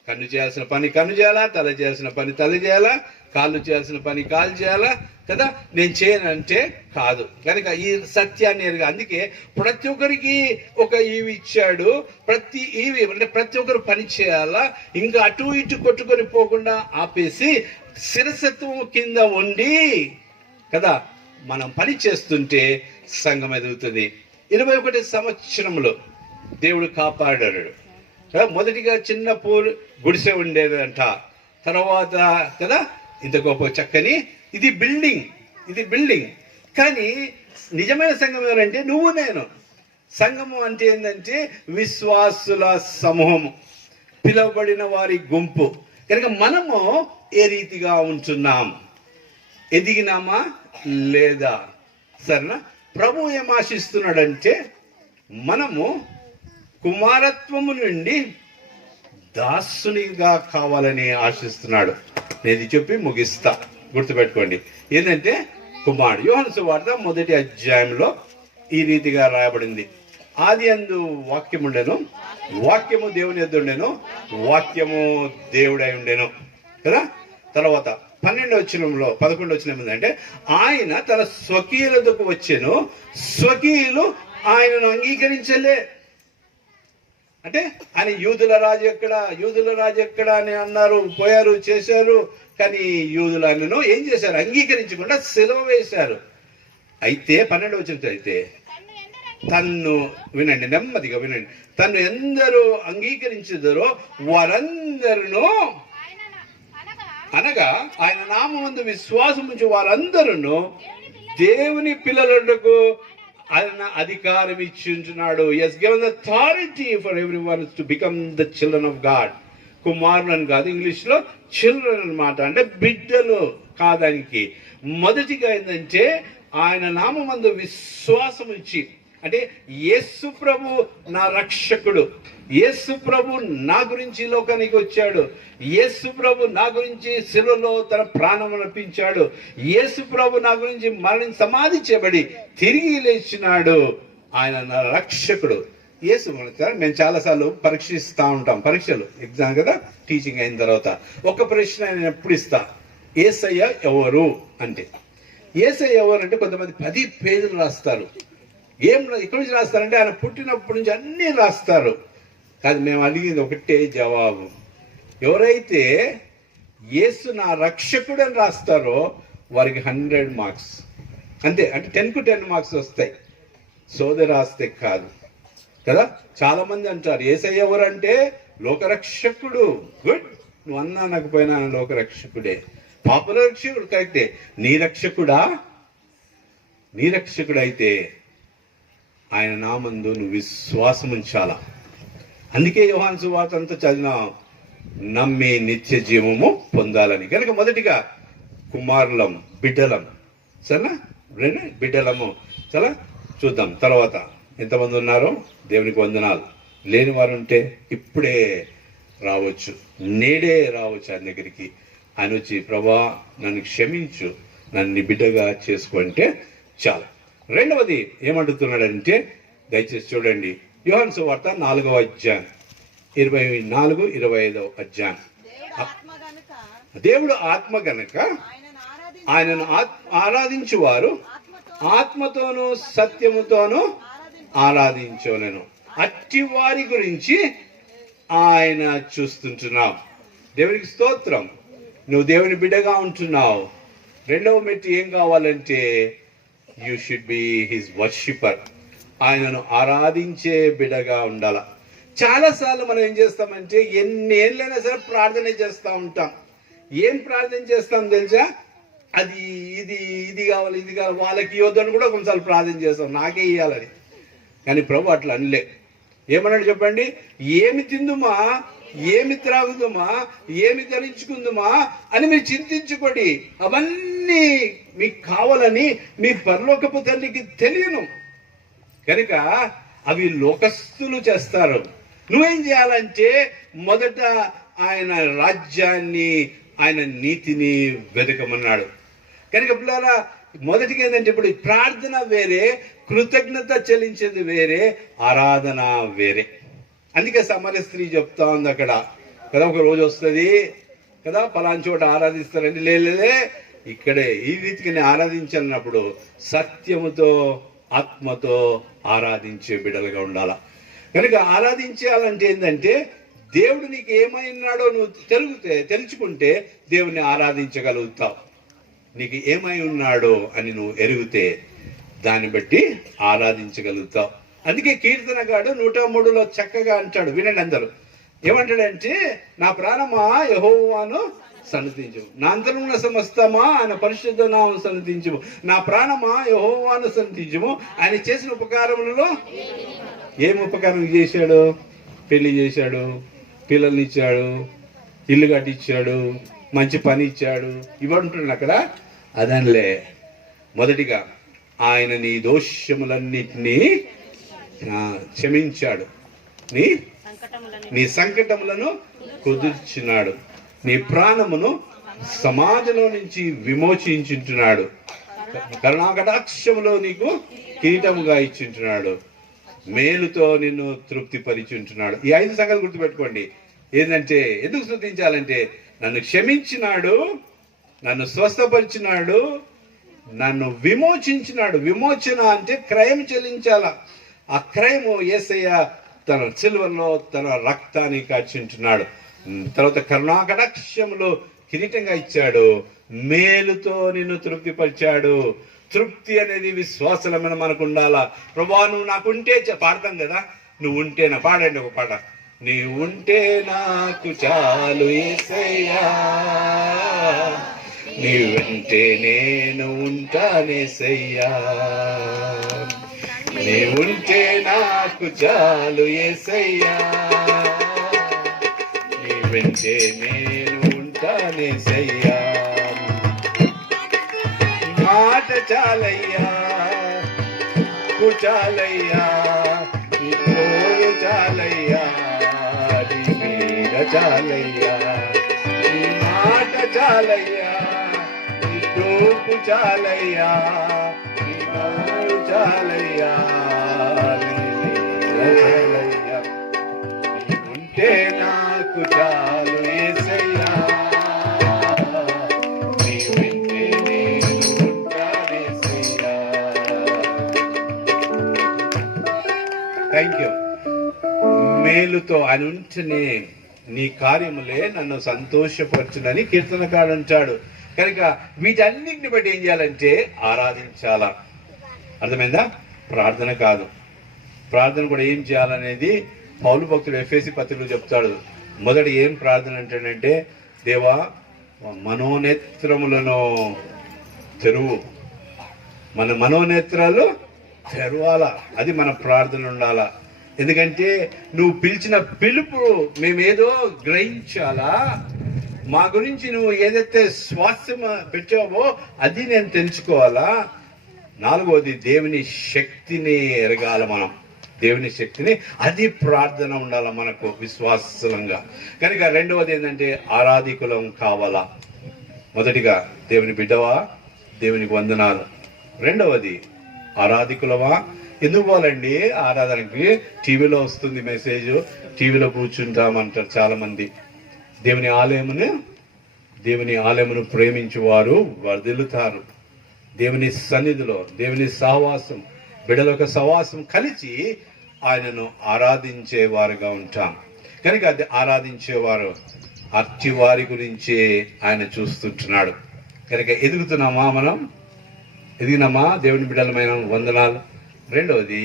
కన్ను చేయాల్సిన పని కన్ను చేయాలా, తల చేయాల్సిన పని తల చేయాలా, కాళ్ళు చేయాల్సిన పని కాళ్ళు చేయాలా కదా. నేను చేయనంటే కాదు. కనుక ఈ సత్యాన్ని ఎరుగా. అందుకే ప్రతి ఒక్కరికి ఒక ఈవి ఇచ్చాడు. ప్రతి ఈవి అంటే ప్రతి ఒక్కరు పని చేయాలా. ఇంకా అటు ఇటు కొట్టుకొని పోకుండా ఆపేసి శిరసత్వం కింద ఉండి కదా మనం పని చేస్తుంటే సంఘం ఎదుగుతుంది. 21 సంవత్సరంలో దేవుడు కాపాడాడు. మొదటిగా చిన్న గుడిసె ఉండేదంట. తర్వాత కదా ఇంత గొప్ప చక్కని ఇది బిల్డింగ్. కానీ నిజమైన సంఘం ఎవరంటే నువ్వు నేను. సంఘము అంటే ఏంటంటే విశ్వాసుల సమూహము, పిలువబడిన వారి గుంపు. కనుక మనము ఏ రీతిగా ఉంటున్నాం? ఎదిగినామా లేదా? సరేనా? ప్రభు ఏం ఆశిస్తున్నాడంటే మనము కుమారత్వము నుండి దాసునిగా కావాలని ఆశిస్తున్నాడు. నేను చెప్పి ముగిస్తా, గుర్తుపెట్టుకోండి. ఏంటంటే కుమారుడు. యోహాను సువార్త 1వ అధ్యాయంలో ఈ రీతిగా రాయబడింది. ఆదియందు వాక్యము ఉండెను, వాక్యము దేవుని యొద్ద ఉండెను, వాక్యము దేవుడై ఉండెను కదా. తర్వాత 11వ వచనం ఏంటంటే ఆయన తన స్వకీయులకు వచ్చెను, స్వకీయులు ఆయనను అంగీకరించలే. అంటే ఆయన యూదుల రాజు ఎక్కడ అని అన్నారు, పోయారు, చేశారు. కానీ యూదులు ఆయనను ఏం చేశారు? అంగీకరించకుండా సిలువ వేశారు. అయితే 12వ వచనం అయితే తన్ను వినండి, నెమ్మదిగా వినండి. తన్ను ఎందరూ అంగీకరించుదరో వారందరూ, అనగా ఆయన నామమందు విశ్వాసం ఉంచి వారందరూ దేవుని పిల్లలకు ఆయన అధికారం ఇచ్చించున్నాడు. He has given the authority for everyone to become the children of God. కుమారులు అని కాదు, ఇంగ్లీష్ లో చిల్డ్రన్ అన్నమాట, అంటే బిడ్డలు కాదానికి. మొదటిగా ఏంటంటే ఆయన నామమందు విశ్వాసం ఇచ్చి, అంటే యేసు ప్రభు నా రక్షకుడు, యేసు ప్రభు నా గురించి లోకానికి వచ్చాడు, యేసు ప్రభు నా గురించి శిలువలో తన ప్రాణం అర్పించాడు, యేసు ప్రభు నా గురించి మరణించి సమాధి చేయబడి తిరిగి లేచినాడు, ఆయన నా రక్షకుడు. యేసు మేము చాలాసార్లు పరీక్షిస్తూ ఉంటాం, పరీక్షలు ఎగ్జామ్ కదా, టీచింగ్ అయిన తర్వాత ఒక ప్రశ్న నేను ఎప్పుడు ఇస్తా, యేసయ్య ఎవరు అంటే. యేసయ్య ఎవరు అంటే కొంతమంది 10 పేజీలు రాస్తారు. ఎక్కడి నుంచి రాస్తారంటే ఆయన పుట్టినప్పటి నుంచి అన్నీ రాస్తారు. కాదు, మేము అడిగింది ఒకటే జవాబు. ఎవరైతే యేసు నా రక్షకుడు అని రాస్తారో వారికి 100 మార్క్స్ అంతే. అంటే 10కు 10 మార్క్స్ వస్తాయి, సోదరు రాస్తే కాదు కదా. చాలా మంది అంటారు యేసయ్య ఎవరు అంటే లోకరక్షకుడు. గుడ్, నువ్వు అన్నా అనకపోయినా లోకరక్షకుడే, పాపుల రక్షకుడు కరెక్టే. నీ రక్షకుడా? నీ రక్షకుడైతే ఆయన నామందు నువ్వు విశ్వాసం ఉంచాలా. అందుకే యోహాను సువార్త అంతా చదివినాం, నమ్మి నిత్య జీవము పొందాలని. కనుక మొదటిగా కుమారులం, బిడ్డలం, సరేనా, బిడ్డలము. చాలా చూద్దాం తర్వాత ఎంతమంది ఉన్నారో దేవునికి వందనాలు. లేని వారు ఉంటే ఇప్పుడే రావచ్చు, నేడే రావచ్చు ఆయన దగ్గరికి. ఆయన వచ్చి ప్రభా నన్ను క్షమించు, నన్ను బిడ్డగా చేసుకుంటే చాలు. రెండవది ఏమంటున్నాడంటే, దయచేసి చూడండి, యోహాను సువార్త 4వ అధ్యాయం 24-25 అధ్యాయం. దేవుడు ఆత్మ గనక ఆయనను ఆరాధించువారు ఆత్మతోనూ సత్యముతోనూ ఆరాధించోనెను. అట్టి వారి గురించి ఆయన చూస్తుంటున్నాం. దేవునికి స్తోత్రం. నువ్వు దేవుని బిడ్డగా ఉంటున్నావు. రెండవ మెట్టు ఏం కావాలంటే you should be his worshipper. ఆయనను ఆరాధించే బిడ్డగా ఉండాల. చాలాసార్లు మనం ఏం చేస్తామంటే ఎన్ని ఏళ్ళైనా సరే ప్రార్థన చేస్తూ ఉంటాం. ఏం ప్రార్థన చేస్తాం తెలుసా? అది ఇది కావాలి, ఇది కావాలి, వాళ్ళకి ఇవ్వద్దని కూడా కొన్నిసార్లు ప్రార్థన చేస్తాం, నాకే ఇవ్వాలని. కానీ ప్రభు అట్లా అనలే. ఏమన్నాడు చెప్పండి? ఏమి తిందుమా, ఏమి త్రాగుదుమా, ఏమి ధరించుకుందుమా అని మీరు చింతించుకోండి, అవన్నీ మీకు కావాలని మీ పరలోకపు తండ్రికి తెలియను. కనుక అవి లోకస్తులు చేస్తారు. నువ్వేం చేయాలంటే మొదట ఆయన రాజ్యాన్ని, ఆయన నీతిని వెతకమన్నాడు. కనుక పిల్లరా, మొదటిగా ఏంటంటే ఇప్పుడు ప్రార్థన వేరే, కృతజ్ఞత చెల్లించేది వేరే, ఆరాధన వేరే. అందుకే సమర స్త్రీ చెప్తా ఉంది అక్కడ కదా, ఒక రోజు వస్తుంది కదా, పలానా చోట ఆరాధిస్తారండి, లేదే ఇక్కడే ఈ రీతికి ఆరాధించినప్పుడు సత్యముతో ఆత్మతో ఆరాధించే బిడ్డలుగా ఉండాల. కనుక ఆరాధించాలంటే ఏంటంటే దేవుడు నీకు ఏమై ఉన్నాడో నువ్వు తెలుసుకుంటే దేవుణ్ణి ఆరాధించగలుగుతావు. నీకు ఏమై ఉన్నాడో అని నువ్వు ఎరిగితే దాన్ని బట్టి ఆరాధించగలుగుతావు. అందుకే కీర్తనగాడు 103లో చక్కగా అంటాడు, వినండి అందరూ. ఏమంటాడంటే, నా ప్రాణమా యెహోవాను సన్నతించు, నా అంతరున్న సమస్తమా ఆయన పరిశుద్ధ నామం సన్నతించుము, నా ప్రాణమా యెహోవాను సన్నతించుము. ఆయన చేసిన ఉపకారములలో ఏం ఉపకారం చేశాడు? పెళ్లి చేశాడు, పిల్లల్ని ఇచ్చాడు, ఇల్లు కట్టించాడు, మంచి పని ఇచ్చాడు, ఇవ్వంటున్నాడు అక్కడ. అదనిలే, మొదటిగా ఆయన నీ దోషములన్నిటినీ క్షమించాడు, నీ సంకటములను కుదుర్చున్నాడు, నీ ప్రాణమును సమాజంలో నుంచి విమోచించుంటున్నాడు, కరుణాకటాక్షములో నీకు కిరీటముగా ఇచ్చింటున్నాడు, మేలుతో నిన్ను తృప్తిపరిచుంటున్నాడు. ఈ 5 సంగతులు గుర్తుపెట్టుకోండి. ఏంటంటే ఎందుకు స్తుతించాలంటే, నన్ను క్షమించినాడు, నన్ను స్వస్థపరిచినాడు, నన్ను విమోచించినాడు. విమోచన అంటే క్రయం చెల్లించాల. ఆ క్రయము యేసయ్య తన సిలువలో తన రక్తాన్ని కార్చింటున్నాడు. తర్వాత కరుణాకటాక్షములో కిరీటంగా ఇచ్చాడు, మేలుతో నిన్ను తృప్తిపరిచాడు, తృప్తి అనేది విశ్వాసమైన మనకు ఉండాలా. ప్రభా నువ్వు నాకుంటే పాడతాం కదా, నువ్వు ఉంటేనా, పాడండి ఒక పాట. నీవు ఉంటే నాకు చాలు యేసయ్యా, నీవుంటే నేను ఉంటానేసయ్యా, నీవుంటే నాకు చాలు యేసయ్యా, నీవుంటే నేను ఉంటానేసయ్యా. మాట చాలయ్యా, చాలయ్యా, నీ తోడు చాలయ్యా, నీ నీడ చాలయ్యా, నీ మాట చాలయ్యా, నీ చూపు చాలయ్యా, నీ నవ్వు చాలయ్యా, నీ నీడ చాలయ్యా, నీ ఉంటే నాకు చాలు యేసయ్యా, నీ వెంటే నేను ఉంటానేసయ్యా. Thank you. మేలుతో అని ఉంటేనే నీ కార్యములే నన్ను సంతోషపరచునని కీర్తనకాడు అంటాడు. కనుక వీటన్నిటిని బట్టి ఏం చేయాలంటే ఆరాధించాలా. అర్థమైందా? ప్రార్థన కాదు, ప్రార్థన కూడా ఏం చేయాలనేది పౌలు భక్తుడు ఎఫెసీ పత్రికలో చెప్తాడు. మొదటి ఏం ప్రార్థన అంటాడంటే, దేవా మనోనేత్రములను తెరువు, మన మనోనేత్రాలు తెరవాలా. అది మన ప్రార్థన ఉండాలా. ఎందుకంటే నువ్వు పిలిచిన పిలుపు మేమేదో గ్రహించాలా, మా గురించి నువ్వు ఏదైతే స్వాస్థ్యం పెట్టావో అది నేను తెలుసుకోవాలా. నాలుగవది దేవుని శక్తిని ఎరగాల. మనం దేవుని శక్తిని, అది ప్రార్థన ఉండాల మనకు విశ్వాసంగా. కనుక రెండవది ఏంటంటే ఆరాధికులం కావాలా. మొదటిగా దేవుని బిడ్డవా, దేవునికి వందనాలు. రెండవది ఆరాధికులవా. ఎందుకు పోవాలండి ఆరాధనకి? టీవీలో వస్తుంది మెసేజ్, టీవీలో కూర్చుంటామంటారు చాలా మంది. దేవుని ఆలయమును ప్రేమించువారు వర్ధిల్లుతారు. దేవుని సన్నిధిలో దేవుని సహవాసం, బిడ్డల యొక్క సహవాసం కలిసి ఆయనను ఆరాధించేవారుగా ఉంటాం. కనుక అది ఆరాధించేవారు అట్టి వారి గురించి ఆయన చూస్తుంటున్నాడు. కనుక ఎదుగుతున్నామా? మనం ఎదిగినామా? దేవుని బిడ్డలమైన వందనాలు. రెండవది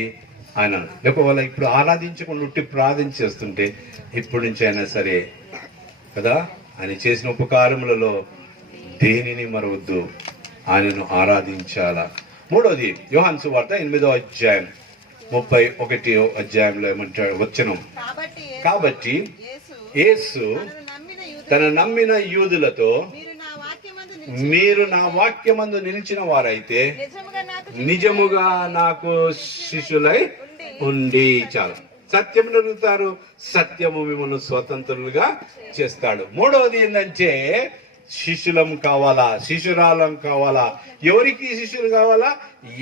ఆయన లేకపోతే ఇప్పుడు ఆరాధించకుండా ఉట్టి ప్రార్థన చేస్తుంటే ఇప్పటి నుంచి అయినా సరే కదా, ఆయన చేసిన ఉపకారములలో దేనిని మరవద్దు, ఆయనను ఆరాధించాలా. మూడవది యోహాను సువార్త 8వ అధ్యాయం 31వ అధ్యాయంలో ఏమంటాడు వచనం, కాబట్టి యేసు తన నమ్మిన యూదులతో మీరు నా వాక్యమందు నిలిచిన వారైతే నిజముగా నాకు శిష్యులై ఉండి చాలు. సత్యం అడుగుతారు, సత్యము మిమ్మల్ని స్వతంత్రులుగా చేస్తాడు. మూడవది ఏంటంటే శిష్యులం కావాలా, శిష్యురాలం కావాలా. ఎవరికి శిష్యులు కావాలా?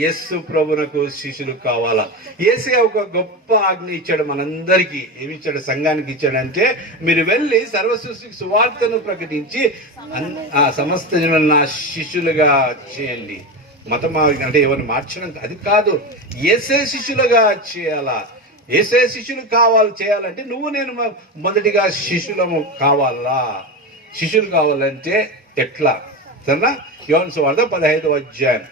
యేసు ప్రభునకు శిష్యులు కావాలా. యేసే ఒక గొప్ప ఆజ్ఞ ఇచ్చాడు మనందరికీ. ఏమి ఇచ్చాడు? సంఘానికి ఇచ్చాడంటే మీరు వెళ్ళి సర్వసృష్టికి సువార్తను ప్రకటించి సమస్త జనులను నా శిష్యులుగా చేయండి. మతం అంటే ఎవరిని మార్చడం అది కాదు, యేసే శిష్యులుగా చేయాలా. యేసే శిష్యులు చేయాలంటే నువ్వు నేను మొదటిగా శిష్యులము కావాలా. శిష్యులు కావాలంటే ఎట్లా? సరేనా? యోహాను సువార్త 15వ అధ్యాయం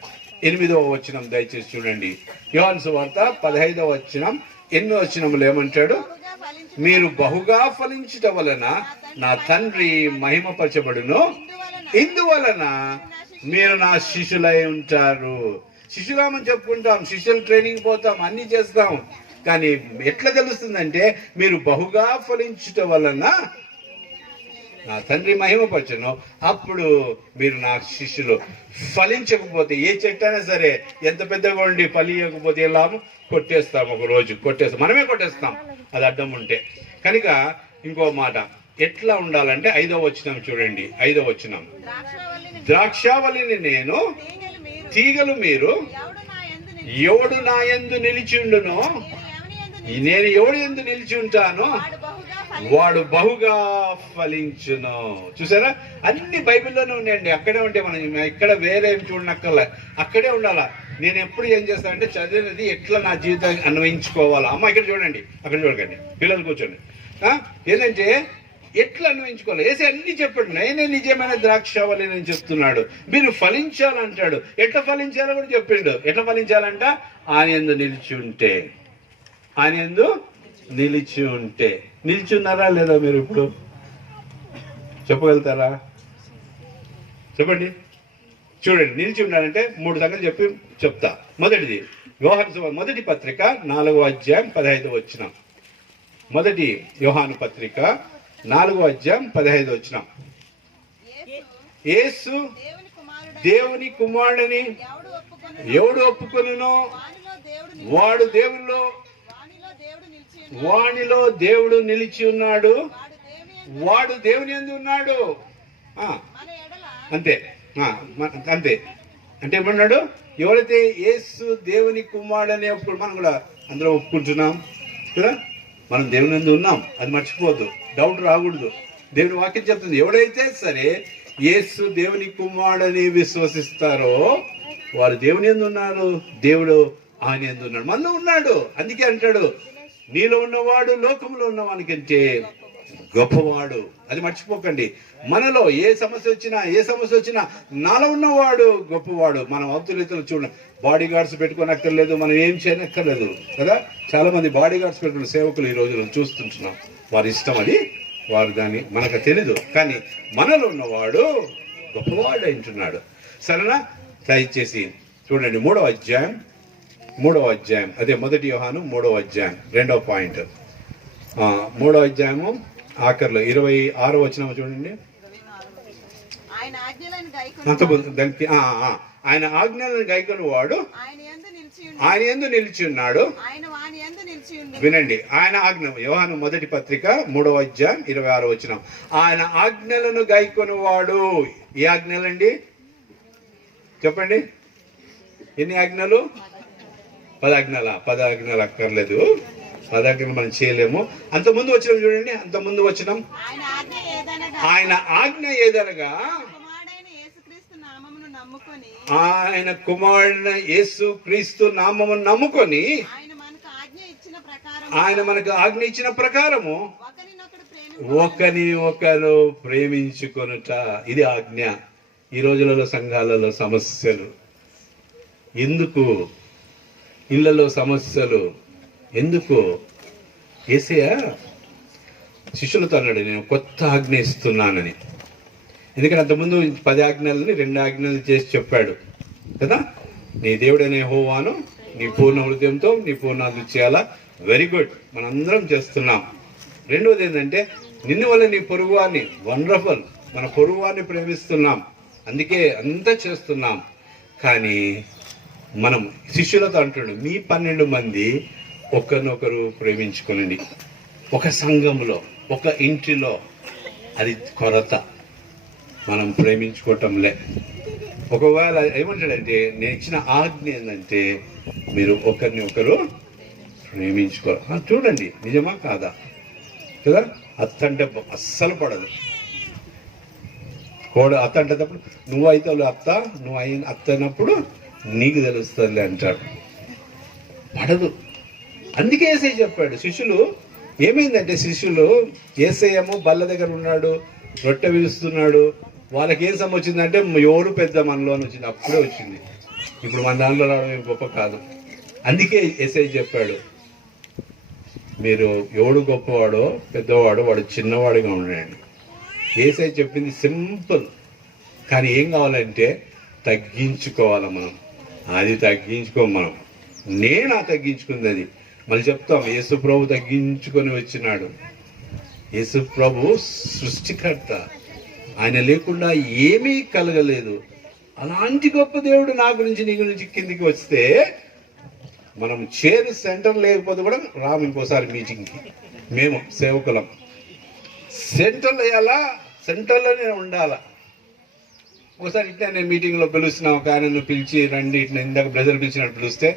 8వ వచనం దయచేసి చూడండి. యోహాను సువార్త 15వ అధ్యాయం 8వ వచనంలో ఏమంటాడు? మీరు బహుగా ఫలించుట వలన నా తండ్రి మహిమపరచబడును, ఇందువలన మీరు నా శిష్యులై ఉంటారు. శిష్యులామని చెప్పుకుంటాం, శిష్యులు ట్రైనింగ్ పోతాం, అన్ని చేస్తాం. కానీ ఎట్లా తెలుస్తుందంటే మీరు బహుగా ఫలించుట వలన నా తండ్రి మహిమపరచను, అప్పుడు మీరు నా శిష్యులు. ఫలించకపోతే ఏ చెట్టు అయినా సరే ఎంత పెద్దగా ఉండి ఫలియకపోతే లాభం? కొట్టేస్తాం, ఒక రోజు కొట్టేస్తాం, మనమే కొట్టేస్తాం అది అడ్డం ఉంటే. కనుక ఇంకో మాట ఎట్లా ఉండాలంటే 5వ వచనం చూడండి. 5వ వచనం, ద్రాక్షావళిని నేను, తీగలు మీరు. ఎవడు నా యందు నిలిచి ఉండునో, నేను ఎవడు యందు నిలిచి ఉంటానో వాడు బహుగా ఫలించును. చూసారా? అన్ని బైబిల్లోనే ఉన్నాయండి. అక్కడే ఉంటే మనం ఇక్కడ వేరే ఏం చూడనక్కర్లే, అక్కడే ఉండాలా. నేను ఎప్పుడు ఏం చేస్తానంటే చదివినది ఎట్లా నా జీవితాన్ని అన్వయించుకోవాలా. అమ్మ ఇక్కడ చూడండి, అక్కడ చూడకండి, పిల్లలు కూర్చోండి. ఏంటంటే ఎట్లా అన్వయించుకోవాలి? ఏసే అన్ని చెప్పాడు, నేనే నిజమైన ద్రాక్షావళి అని చెప్తున్నాడు. మీరు ఫలించాలంటాడు. ఎట్లా ఫలించాలో కూడా చెప్పిండు. ఎట్లా ఫలించాలంట? ఆయన యందు నిలిచి ఉంటే. ఆయన యందు నిలిచి ఉంటే. నిలిచి ఉన్నారా లేదా మీరు ఇప్పుడు? చెప్పగలుగుతారా? చెప్పండి. చూడండి, నిలిచి ఉన్నారంటే 3 సంగతులు చెప్తా. మొదటిది యోహాను మొదటి పత్రిక 4వ అధ్యాయం 15వ వచనం. మొదటి యోహాను పత్రిక 4వ అధ్యాయం 15వ వచనం. యేసు దేవుని కుమారుడని ఎవడు ఒప్పుకొనునో వాడు దేవునిలో, వానిలో దేవుడు నిలిచి ఉన్నాడు, వాడు దేవుని యందు ఉన్నాడు. అంతే అంతే. అంటే ఏమన్నాడు? ఎవరైతే యేసు దేవుని కుమారుడు అనేప్పుడు మనం కూడా అందులో ఒప్పుకుంటున్నాం కదా, మనం దేవుని యందు ఉన్నాం. అది మర్చిపోవద్దు, డౌట్ రాకూడదు. దేవుని వాక్యం చెప్తుంది, ఎవడైతే సరే యేసు దేవుని కుమారుడని విశ్వసిస్తారో వారు దేవుని యందు ఉన్నారు, దేవుడు ఆయన యందు ఉన్నాడు, మనలో ఉన్నాడు. అందుకే అంటాడు, నీలో ఉన్నవాడు లోకంలో ఉన్నవానికంటే గొప్పవాడు. అది మర్చిపోకండి. మనలో ఏ సమస్య వచ్చినా నాలో ఉన్నవాడు గొప్పవాడు. మనం అవతలితలు చూడ బాడీ గార్డ్స్ పెట్టుకోనక్కర్లేదు, మనం ఏం చేయనక్కర్లేదు కదా. చాలా మంది బాడీ గార్డ్స్ పెట్టుకున్న సేవకులు ఈ రోజుల్లో చూస్తుంటున్నాం. వారి ఇష్టం, అది వారు దాన్ని మనకు తెలీదు. కానీ మనలో ఉన్నవాడు గొప్పవాడు అంటున్నాడు. సరేనా? దయచేసి చూడండి 3వ అధ్యాయం అదే మొదటి యోహాను 3వ అధ్యాయం 2వ పాయింట్. 3వ అధ్యాయము ఆఖరిలో 26వ వచనం చూడండి. ఆయన ఆజ్ఞలను గైకొని వాడు ఆయన యందు నిలిచి ఉన్నాడు. వినండి, ఆయన ఆజ్ఞ, యోహాను మొదటి పత్రిక 3వ అధ్యాయం 26వ వచనం. ఆయన ఆజ్ఞలను గైకొని వాడు. ఏ ఆజ్ఞలండి? చెప్పండి. ఎన్ని ఆజ్ఞలు? 10 ఆజ్ఞలు. 10 ఆజ్ఞలు అక్కర్లేదు, 10 ఆజ్ఞలు మనం చేయలేము. అంత ముందు వచ్చిన చూడండి, అంత ముందు వచ్చిన ఆయన ఆజ్ఞ ఏదనగా ఆయన కుమారుడైన యేసు క్రీస్తు నామమును నమ్ముకొని ఆయన మనకు ఆజ్ఞ ఇచ్చిన ప్రకారము ఒకరిని ఒకరు ప్రేమించుకొనుట. ఇది ఆజ్ఞ. ఈ రోజులలో సంఘాలలో సమస్యలు ఎందుకు? ఇళ్లలో సమస్యలు ఎందుకు? యేసయ్య శిష్యులతో అన్నాడు, నేను కొత్త ఆజ్ఞ ఇస్తున్నానని. ఎందుకంటే అంతకుముందు 10 ఆజ్ఞలని 2 ఆజ్ఞలు చేసి చెప్పాడు కదా. నీ దేవుడనే యెహోవాను నీ పూర్ణ హృదయంతో నీ పూర్ణ చేయాలా. వెరీ గుడ్, మనందరం చేస్తున్నాం. రెండవది ఏంటంటే నిన్ను వల్ల నీ పొరుగువాన్ని, వండర్ఫుల్, మన పొరుగువాన్ని ప్రేమిస్తున్నాం, అందుకే అంతా చేస్తున్నాం. కానీ మనం శిష్యులతో అంటున్నాడు, మీ 12 మంది ఒకరినొకరు ప్రేమించుకునండి. ఒక సంఘంలో, ఒక ఇంటిలో అది కొరత, మనం ప్రేమించుకోవటంలే. ఒకవేళ ఏమంటాడంటే, నేను ఇచ్చిన ఆజ్ఞ ఏంటంటే మీరు ఒకరిని ఒకరు ప్రేమించుకోవాలి. చూడండి, నిజమా కాదా కదా. అత్త అంటే అస్సలు పడదు. అత్త అంటేటప్పుడు నువ్వు అయితే అత్త, నువ్వు అయిన అత్త అయినప్పుడు నీకు తెలుస్తుంది అంటాడు. పడదు. అందుకే యేసయ్య చెప్పాడు. శిష్యులు ఏమైందంటే, శిష్యులు యేసయ్యేమో బల్ల దగ్గర ఉన్నాడు, రొట్టె విరుస్తున్నాడు. వాళ్ళకి ఏం సమస్య వచ్చిందంటే ఎవరు పెద్ద మనలో అని వచ్చింది. అప్పుడే వచ్చింది. ఇప్పుడు మన దాంట్లో రావడం ఏం గొప్ప కాదు. అందుకే యేసయ్య చెప్పాడు, మీరు ఎవడు గొప్పవాడో పెద్దవాడో వాడు చిన్నవాడిగా ఉండండి. యేసయ్య చెప్పింది సింపుల్. కానీ ఏం కావాలంటే తగ్గించుకోవాలి మనం. అది తగ్గించుకోం మనం. నేను తగ్గించుకుంది అది. మళ్ళీ చెప్తాం, యేసు ప్రభు తగ్గించుకొని వచ్చినాడు. యేసు ప్రభు సృష్టికర్త, ఆయన లేకుండా ఏమీ కలగలేదు. అలాంటి గొప్ప దేవుడు నా గురించి నీ గురించి కిందికి వస్తే మనం చేరు సెంటర్ లేకపోతే కూడా రాము ఇంకోసారి మీటింగ్కి. మేము సేవకులం సెంటర్లో వేయాలా, సెంటర్లోనే ఉండాలా. ఒకసారి ఇట్లా నేను మీటింగ్లో పిలుస్తున్నాం, ఒక ఆయనను పిలిచి రండి, ఇట్లా ఇందాక బ్రదర్ పిలిచినట్టు పిలిస్తే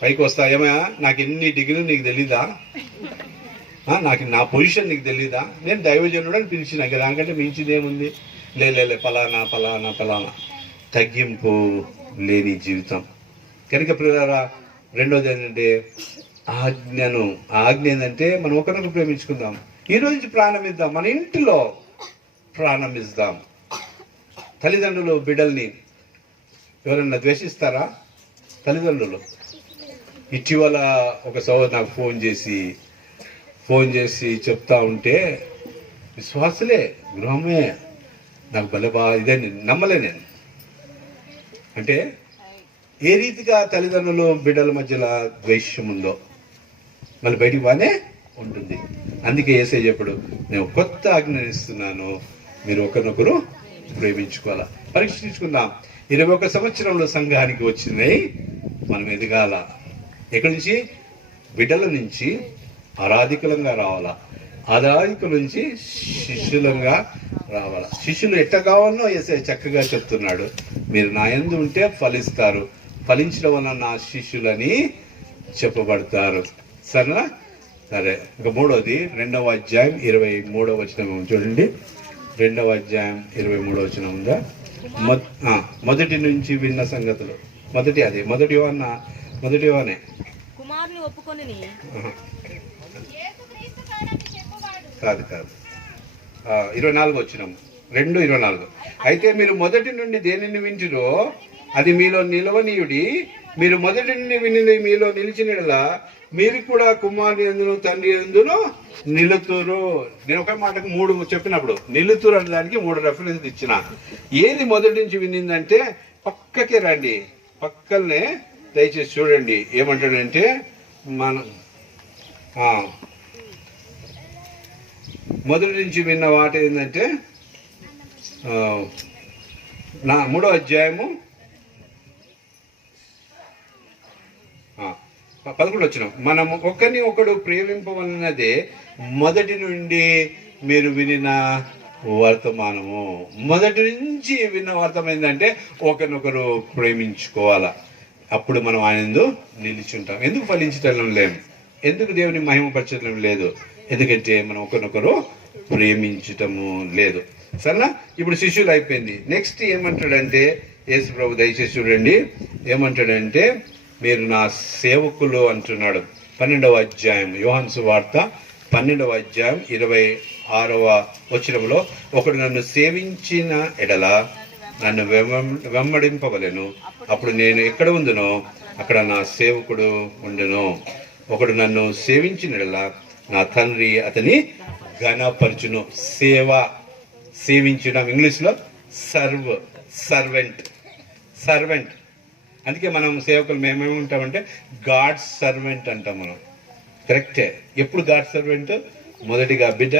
పైకి వస్తా, ఏమయ్యా నాకు ఎన్ని డిగ్రీలు నీకు తెలీదా, నాకు నా పొజిషన్ నీకు తెలీదా, నేను దైవజనుడు అని పిలిచిన, దానికంటే మించింది ఏముంది, లే ఫలానా ఫలానా ఫలానా. తగ్గింపు లేని జీవితం. కనుక ప్రియులారా, రెండోది ఏంటంటే ఆజ్ఞ ఏంటంటే మనం ఒకరినొకరు ప్రేమించుకుందాం. ఈరోజు ప్రాణం ఇద్దాం, మన ఇంటిలో ప్రాణం ఇద్దాం. తల్లిదండ్రులు బిడ్డల్ని ఎవరన్నా ద్వేషిస్తారా? తల్లిదండ్రులు. ఇటీవల ఒక సోదరు నాకు ఫోన్ చేసి చెప్తా ఉంటే, విశ్వాసులే గృహమే, నాకు భలే ఇదే నమ్మలే నేను. అంటే ఏ రీతిగా తల్లిదండ్రులు బిడ్డల మధ్యలో ద్వేషం ఉందో మళ్ళీ బయటికి బాగానే ఉంటుంది. అందుకే యేసయ్య చెప్పాడు, నేను కొత్త ఆజ్ఞనిస్తున్నాను, మీరు ఒకరినొకరు ప్రేమించుకోవాలా. పరీక్షించుకుందాం. 21 సంవత్సరంలో సంఘానికి వచ్చినాయి, మనం ఎదగాల. ఎక్కడి నుంచి? బిడ్డల నుంచి ఆరాధికులంగా రావాలా, ఆరాధికుల నుంచి శిష్యులంగా రావాలా. శిష్యులు ఎట్ట కావాలనో యేసయ్య చక్కగా చెప్తున్నాడు. మీరు నా యందు ఉంటే ఫలిస్తారు, ఫలించడం వల్ల నా శిష్యులని చెప్పబడతారు. సరేనా? సరే. ఇక మూడోది 2వ అధ్యాయం 23వ వచనం చూడండి. 2వ అధ్యాయం 23వ వచనం ఉందా? మొదటి నుంచి విన్న సంగతులు. మొదటి యోహానే కుమారుని ఒప్పుకొని కాదు 24 వచ్చినాం. 2:24. అయితే మీరు మొదటి నుండి దేనిని వింటిరో అది మీలో నిలవనీయుడి, మీరు మొదటి నుండి విని మీలో నిలిచినలా మీరు కూడా కుమారుని ఎందును తండ్రి ఎందును నిలుతురు. నేను ఒక మాటకు 3 చెప్పినప్పుడు నిలుతురు అనే దానికి 3 రెఫరెన్స్ ఇచ్చిన. ఏది మొదటి నుంచి వినిందంటే పక్కకే రండి, పక్కనే దయచేసి చూడండి. ఏమంటాడంటే మొదటి నుంచి విన్న వాటి ఏంటంటే 3వ అధ్యాయము 11 వచ్చిన, మనము ఒకరిని ఒకడు ప్రేమింపవలనదే మొదటి నుండి మీరు వినిన వర్తమానము. మొదటి నుంచి విన్న వర్తమానం ఏంటంటే ఒకరినొకరు ప్రేమించుకోవాలా. అప్పుడు మనం ఆయన నిలిచి ఉంటాం. ఎందుకు ఫలించటం లేము? ఎందుకు దేవుని మహిమపరచడం లేదు? ఎందుకంటే మనం ఒకరినొకరు ప్రేమించటము లేదు. సరేనా? ఇప్పుడు శిష్యులు అయిపోయింది. నెక్స్ట్ ఏమంటాడంటే, యేసు ప్రభు దయచేసి చూడండి, ఏమంటాడంటే మీరు నా సేవకులు అంటున్నాడు. 12వ అధ్యాయం యోహాను సువార్త 12వ అధ్యాయం 26వ వచనంలో, ఒకడు నన్ను సేవించిన ఎడల నన్ను వెంబడింపవలెను, అప్పుడు నేను ఎక్కడ ఉందునో అక్కడ నా సేవకుడు ఉండును. ఒకడు నన్ను సేవించిన ఎడల నా తండ్రి అతని ఘనపరచును. సేవించడం ఇంగ్లీష్లో సర్వెంట్. అందుకే మనం సేవకులు మేమేమి ఉంటామంటే గాడ్ సర్వెంట్ అంటాం మనం. కరెక్టే. ఎప్పుడు గాడ్ సర్వెంట్? మొదటిగా బిడ్డ,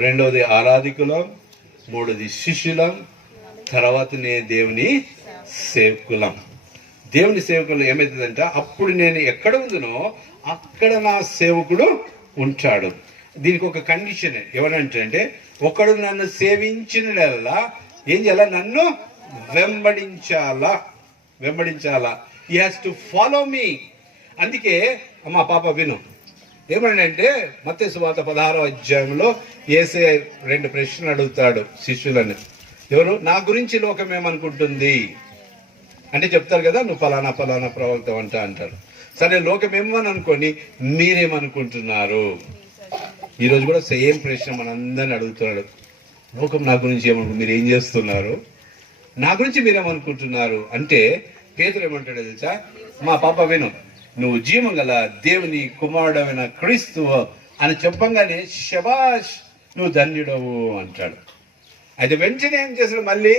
2వది ఆరాధికులం, 3వది శిష్యులం, తర్వాతనే దేవుని సేవకులం. దేవుని సేవకులు ఏమవుతుందంటే అప్పుడు నేను ఎక్కడ ఉందునో అక్కడ నా సేవకుడు ఉంటాడు. దీనికి ఒక కండిషన్ ఎవరంటే, ఒకడు నన్ను సేవించినలా ఏం చేయాలా? నన్ను వెంబడించాలా. He has to follow me. అందుకే అమ్మా పాప విను, ఏమంటే మత్తయి సువార్త 16వ అధ్యాయంలో యేసయ్య 2 ప్రశ్నలు అడుగుతాడు శిష్యులని. ఎవరు? నా గురించి లోకం ఏమనుకుంటుంది అంటే చెప్తారు కదా, నువ్వు ఫలానా ప్రవక్త అంటారు. సరే, లోకం ఏమని అనుకోని మీరేమనుకుంటున్నారు? ఈరోజు కూడా సేమ్ ప్రశ్న మనందరిని అడుగుతున్నాడు. లోకం నా గురించి ఏమనుకుంటుంది, మీరు ఏం చేస్తున్నారు, నా గురించి మీరేమనుకుంటున్నారు అంటే పేతురు ఏమంటాడో తెలుసా? మా పాప విను, నువ్వు జీవం గల దేవుని కుమారుడమైన క్రీస్తు అని చెప్పంగానే శబాష్ నువ్వు ధన్యుడవు అంటాడు. అయితే వెంటనే ఏం చేస్తాడు? మళ్ళీ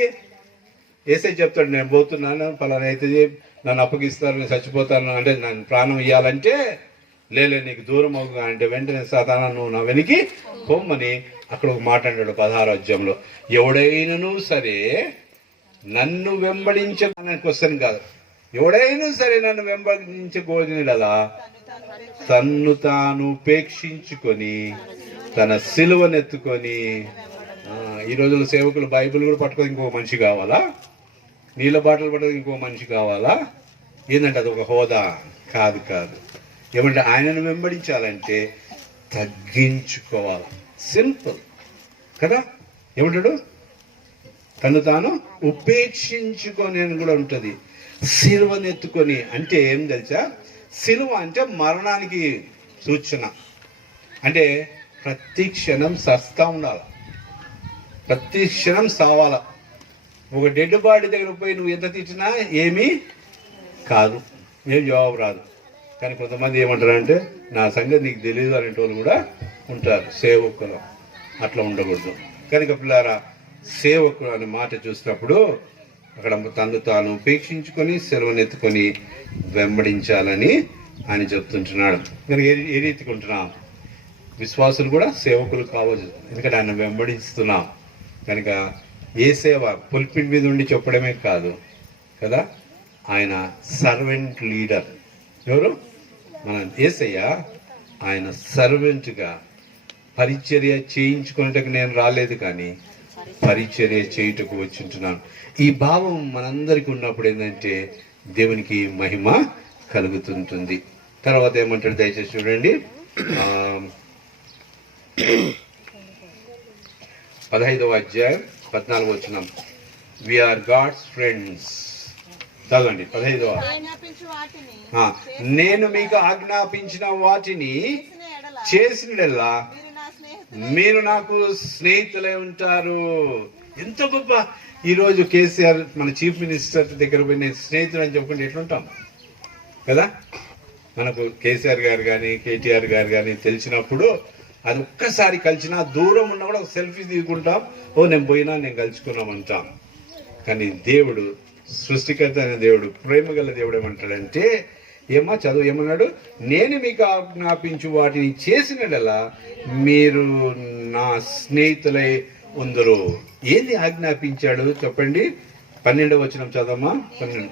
యేసయ్య చెప్తాడు, నేను పోతున్నాను, ఫలానా అయితే నన్ను అప్పగిస్తారు, నేను చచ్చిపోతాను అంటే నన్ను ప్రాణం ఇవ్వాలంటే లేలే నీకు దూరం అవుగా అంటే వెంటనే సాతానా నువ్వు నా వెనికి పొమ్మని అక్కడ ఒక మాట అంటాడు 16వ అధ్యాయంలో. ఎవడైనాను సరే నన్ను వెంబడించడానికి క్వశ్చన్ కాదు, ఎవడైనా సరే నన్ను వెంబడించకూడదా తన్ను తాను ఉపేక్షించుకొని తన సిలువనెత్తుకొని. ఈ రోజుల్లో సేవకులు బైబిల్ కూడా పట్టుకొని ఇంకో మనిషి కావాలా? నీళ్ళ బాటలు పట్టుకొని ఇంకో మనిషి కావాలా? ఏంటంటే అది ఒక హోదా కాదు. ఏమంటే ఆయనను వెంబడించాలంటే తగ్గించుకోవాలి. సింపుల్ కదా. ఏమంటాడు? తను తాను ఉపేక్షించుకొని అని కూడా ఉంటుంది. సిలువనెత్తుకొని అంటే ఏం తెలుసా? సిలువ అంటే మరణానికి సూచన. అంటే ప్రతి క్షణం సస్తా ఉండాలి, ప్రతి క్షణం సావాల. ఒక డెడ్ బాడీ దగ్గర పోయి నువ్వు ఎంత తిట్టినా ఏమీ కాదు, ఏం జవాబు రాదు. కానీ కొంతమంది ఏమంటారంటే నా సంగతి నీకు తెలియదు అనేటోళ్ళు కూడా ఉంటారు సేవకులు. అట్లా ఉండకూడదు. కనుక పిల్లారా, సేవకుడు అనే మాట చూసినప్పుడు అక్కడ తను తాను ఉపేక్షించుకొని సెలవునెత్తుకొని వెంబడించాలని ఆయన చెప్తుంటున్నాడు. కనుక ఏ రీతికి ఉంటున్నాం? విశ్వాసులు కూడా సేవకులు కావచ్చు, ఎందుకంటే ఆయన వెంబడిస్తున్నాం. కనుక ఏ సేవ పుల్పిట్ మీద ఉండి చెప్పడమే కాదు కదా, ఆయన సర్వెంట్ లీడర్. ఎవరు? మన యేసయ్య. ఆయన సర్వెంట్గా పరిచర్య చేయించుకునేటకు నేను రాలేదు, కానీ పరిచర్య చేయుటకు వచ్చింటున్నాను. ఈ భావం మనందరికీ ఉన్నప్పుడు ఏంటంటే దేవునికి మహిమ కలుగుతుంటుంది. తర్వాత ఏమంటాడు దయచేసి చూడండి, 15వ అధ్యాయం 14వ వచనం. We are God's friends. చదవండి 15వ. నేను మీకు ఆజ్ఞాపించిన వాటిని చేసినలా మీరు నాకు స్నేహితులై ఉంటారు. ఎంత గొప్ప! ఈరోజు కేసీఆర్ మన చీఫ్ మినిస్టర్ దగ్గర పోయి నేను స్నేహితుడు అని చెప్పుకుంటే ఎట్లుంటాం కదా. మనకు కేసీఆర్ గారు కానీ కేటీఆర్ గారు కానీ తెలిసినప్పుడు అది ఒక్కసారి కలిసినా దూరం ఉన్నా కూడా సెల్ఫీ తీసుకుంటాం, ఓ నేను పోయినా నేను కలుసుకున్నామంటాం. కానీ దేవుడు, సృష్టికర్త అయిన దేవుడు, ప్రేమ గల దేవుడు ఏమంటాడంటే, చదువు ఏమన్నాడు? నేను మీకు ఆజ్ఞాపించు వాటిని చేసినలా మీరు నా స్నేహితులై ఉందరు. ఏంది ఆజ్ఞాపించాడు చెప్పండి? 12వ వచనం చదవమ్మా. 12.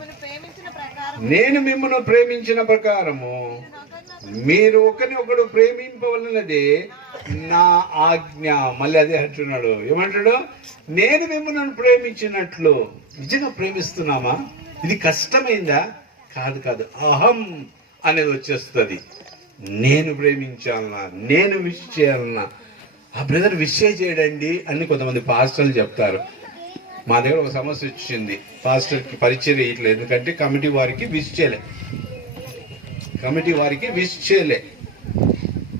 నేను మిమ్మల్ని ప్రేమించిన ప్రకారము మీరు ఒకరినొకడు ప్రేమింపవలనదే నా ఆజ్ఞ. మళ్ళీ అదే అంటున్నాడు. ఏమంటాడు? నేను మిమ్మల్ని ప్రేమించినట్లు. నిజంగా ప్రేమిస్తున్నామా? ఇది కష్టమైందా? కాదు కాదు, అహం అనేది వచ్చేస్తుంది. నేను ప్రేమించాలన్నా, నేను విష్ చేయాలన్నా, ఆ బ్రదర్ విష్ చేయడండి అని కొంతమంది పాస్టర్లు చెప్తారు. మా దగ్గర ఒక సమస్య వచ్చింది, పాస్టర్కి పరిచయం ఇట్లా, ఎందుకంటే కమిటీ వారికి విష్ చేయలే.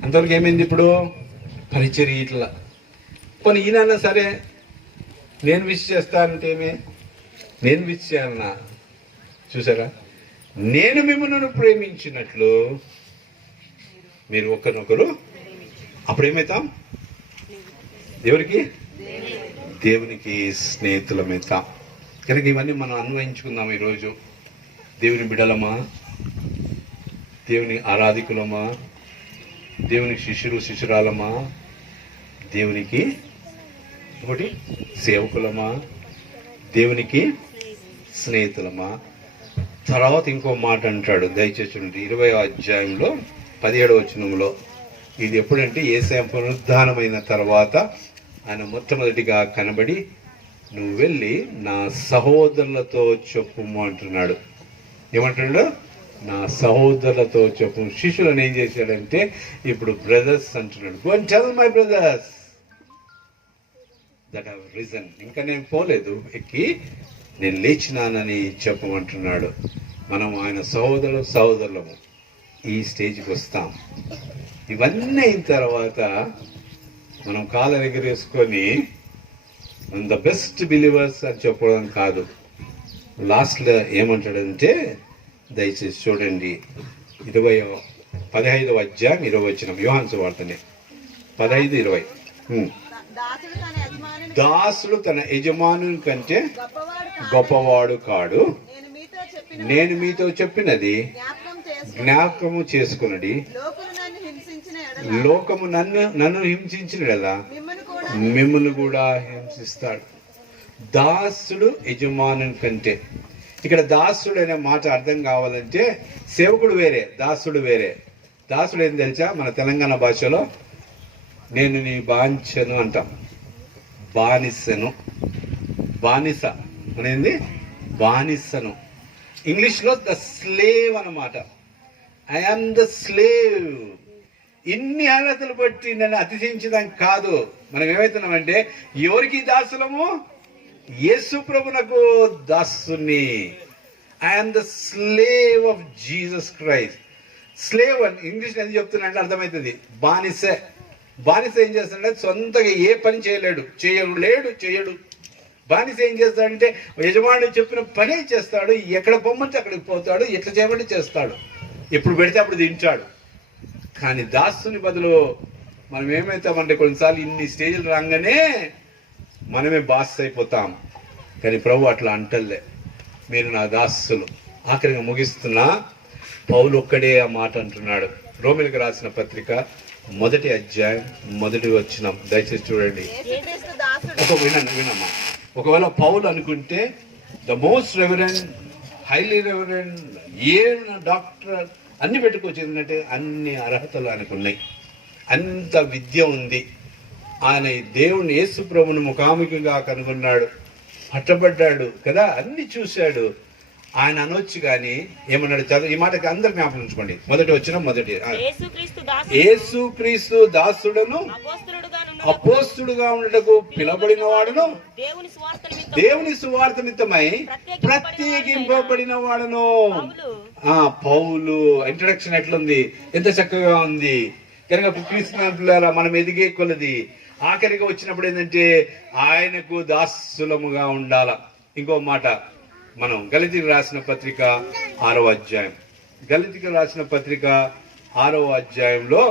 అంతవరకు ఏమైంది? ఇప్పుడు పరిచయం ఇట్లా కొన్ని ఈయన సరే నేను విష్ చేస్తానంటే ఏమే, నేను విష్ చేయాలన్నా. చూసారా? నేను మిమ్మల్ని ప్రేమించినట్లు మీరు ఒకరినొకరు. అప్పుడు ఏమవుతాం? ఎవరికి? దేవునికి స్నేహితులమవుతాం. కనుక ఇవన్నీ మనం అన్వయించుకుందాం. ఈరోజు దేవుని బిడ్డలమా, దేవుని ఆరాధికులమా, దేవుని శిష్యురాలమా, దేవునికి ఒకటి సేవకులమా, దేవునికి స్నేహితులమా. తర్వాత ఇంకో మాట అంటాడు, దయచేసి 20వ అధ్యాయంలో 17వ వచనంలో. ఇది ఎప్పుడంటే యేసయ్య పునరుద్ధానమైన తర్వాత ఆయన మొట్టమొదటిగా కనబడి నువ్వు వెళ్ళి నా సహోదరులతో చెప్పుము అంటున్నాడు. ఏమంటున్నాడు? నా సహోదరులతో చెప్పు. శిష్యులను ఏం చేశాడంటే ఇప్పుడు బ్రదర్స్ అంటున్నాడు. Go and tell my brothers that have risen. ఇంకా నేను పోలేదు, ఎక్కి నేను లేచినానని చెప్పమంటున్నాడు. మనం ఆయన సహోదరులము ఈ స్టేజ్కి వస్తాం. ఇవన్నీ అయిన తర్వాత మనం కాళ్ళ ఎగరేసుకొని ద బెస్ట్ బిలీవర్స్ అని చెప్పడం కాదు. లాస్ట్లో ఏమంటాడంటే, దయచేసి చూడండి 15వ అధ్యాయం 20వ వచనం, యోహాను సువార్తనే 15:20. దాసుడు తన యజమానుని కంటే గొప్పవాడు కాడు. నేను మీతో చెప్పినది జ్ఞాపకము చేసుకున్నది. లోకము నన్ను హింసించినలా మిమ్మల్ని కూడా హింసిస్తాడు. దాసుడు యజమానుని కంటే. ఇక్కడ దాసుడు అనే మాట అర్థం కావాలంటే సేవకుడు వేరే, దాసుడు వేరే. దాసుడు ఏం తెలుసా? మన తెలంగాణ భాషలో నేను నీ బాంచను అంటాం, బానిసను. బానిస అనేది బానిసను. ఇంగ్లీష్లో ద స్లేవ్ అన్నమాట. I am the slave. ఇన్ని అర్హతలు బట్టి నన్ను అతిశయించడానికి కాదు. మనం ఏమవుతున్నామంటే ఎవరికి దాసులము? యేసు ప్రభునకు దాసుని. I am the slave of Jesus Christ. Slave అని ఇంగ్లీష్ ఎందుకు చెప్తున్నా అంటే అర్థమవుతుంది. బానిసే. బానిస ఏం చేస్తాడంటే సొంతగా ఏ పని చేయడు. బానిస ఏం చేస్తాడంటే యజమానుడు చెప్పిన పనే చేస్తాడు, ఎక్కడ పొమ్మంటే అక్కడికి పోతాడు, ఎట్లా చేయమంటే చేస్తాడు, ఎప్పుడు పెడితే అప్పుడు తింటాడు. కానీ దాసుని బదులు మనం ఏమవుతామంటే కొన్నిసార్లు ఇన్ని స్టేజ్లు రాగానే మనమే బాస్ అయిపోతాం. కానీ ప్రభు అట్లా అంటలే, మీరు నా దాసులు. ఆఖరిగా ముగిస్తున్నా, పౌలు ఒక్కడే ఆ మాట అంటున్నాడు. రోమిలకు రాసిన పత్రిక 1వ అధ్యాయం 1వ వచనం దయచేసి చూడండి. యేసుక్రీస్తు దాసుడు వినమ్మా. ఒకవేళ పౌలు అనుకుంటే the most reverend, highly reverend, A doctor అన్ని పెట్టుకోవచ్చు. ఎందుకంటే అన్ని అర్హతలు ఆయనకు ఉన్నాయి, అంత విద్య ఉంది. ఆయన దేవుని యేసు ప్రభువును ముఖాముఖిగా కనుగొన్నాడు, పట్టబడ్డాడు కదా, అన్ని చూశాడు. ఆయన అనొచ్చు కానీ ఏమన్నాడు? చదువు ఈ మాటకి అందరు జ్ఞాపకం ఉంచుకోండి. మొదటి యేసుక్రీస్తు దాసుడను అపోస్తుడుగా ఉండటకు పిలబడిన వాడును, దేవుని సువార్త నిమిత్తమై ప్రత్యేకింపబడిన వాడును. పౌలు ఇంట్రడక్షన్ ఎట్లుంది, ఎంత చక్కగా ఉంది కనుక క్రీస్తునాథులారా, మనం ఎదిగే కొలది ఆఖరిగా వచ్చినప్పుడు ఏంటంటే ఆయనకు దాసులముగా ఉండాల. ఇంకో మాట, మనం గలితీకి రాసిన పత్రిక 6వ అధ్యాయం, గలితీకి రాసిన పత్రిక 6వ అధ్యాయంలో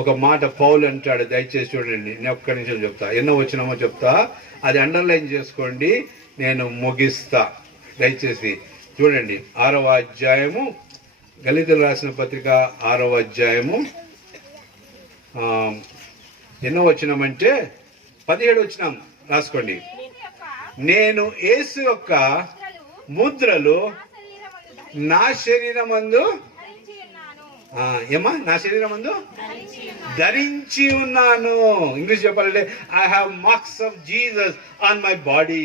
ఒక మాట పౌలు అంటాడు. దయచేసి చూడండి, నేను ఒక్క నిమిషం చెప్తా, ఎన్నో వచ్చినామో చెప్తా, అది అండర్లైన్ చేసుకోండి, నేను ముగిస్తా. దయచేసి చూడండి, 6వ అధ్యాయము, గలితీకి రాసిన పత్రిక 6వ అధ్యాయము ఎన్నో వచ్చినామంటే 17 వచ్చినాం, రాసుకోండి. నేను యేసు యొక్క ముద్రలు నా శరీరమందు నా శరీరమందు ధరించి ఉన్నాను. ఇంగ్లీష్ చెప్పాలంటే I have marks of Jesus on my body.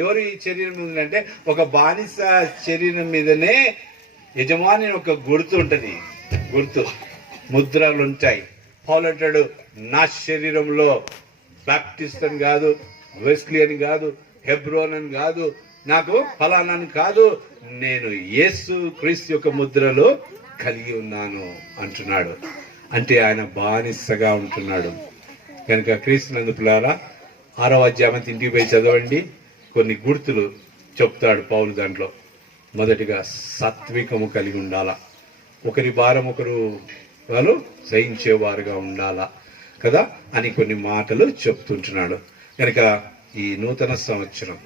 ఎవరి శరీరం ఉందంటే ఒక బానిస శరీరం మీదనే యజమాని ఒక గుర్తు ఉంటుంది, గుర్తు ముద్రలు ఉంటాయి. పౌలు అంటాడు, నా శరీరంలో బాప్టిస్ట్ అని కాదు, వెస్లీ అని కాదు, హెబ్రోన్ అని కాదు, నాకు ఫలానాని కాదు, నేను యేసు క్రీస్తు యొక్క ముద్రలు కలిగి ఉన్నాను అంటున్నాడు. అంటే ఆయన బానిసగా ఉంటున్నాడు. కనుక క్రీస్తునందు పిల్లారా, 6వ అధ్యాయం ఇంటికి పోయి చదవండి. కొన్ని గుర్తులు చెప్తాడు పౌలు దాంట్లో. మొదటిగా సాత్వికము కలిగి ఉండాలా, ఒకరి భారం ఒకరు వాళ్ళు సహించేవారుగా ఉండాలా కదా అని కొన్ని మాటలు చెప్తుంటున్నాడు. కనుక ఈ నూతన సంవత్సరం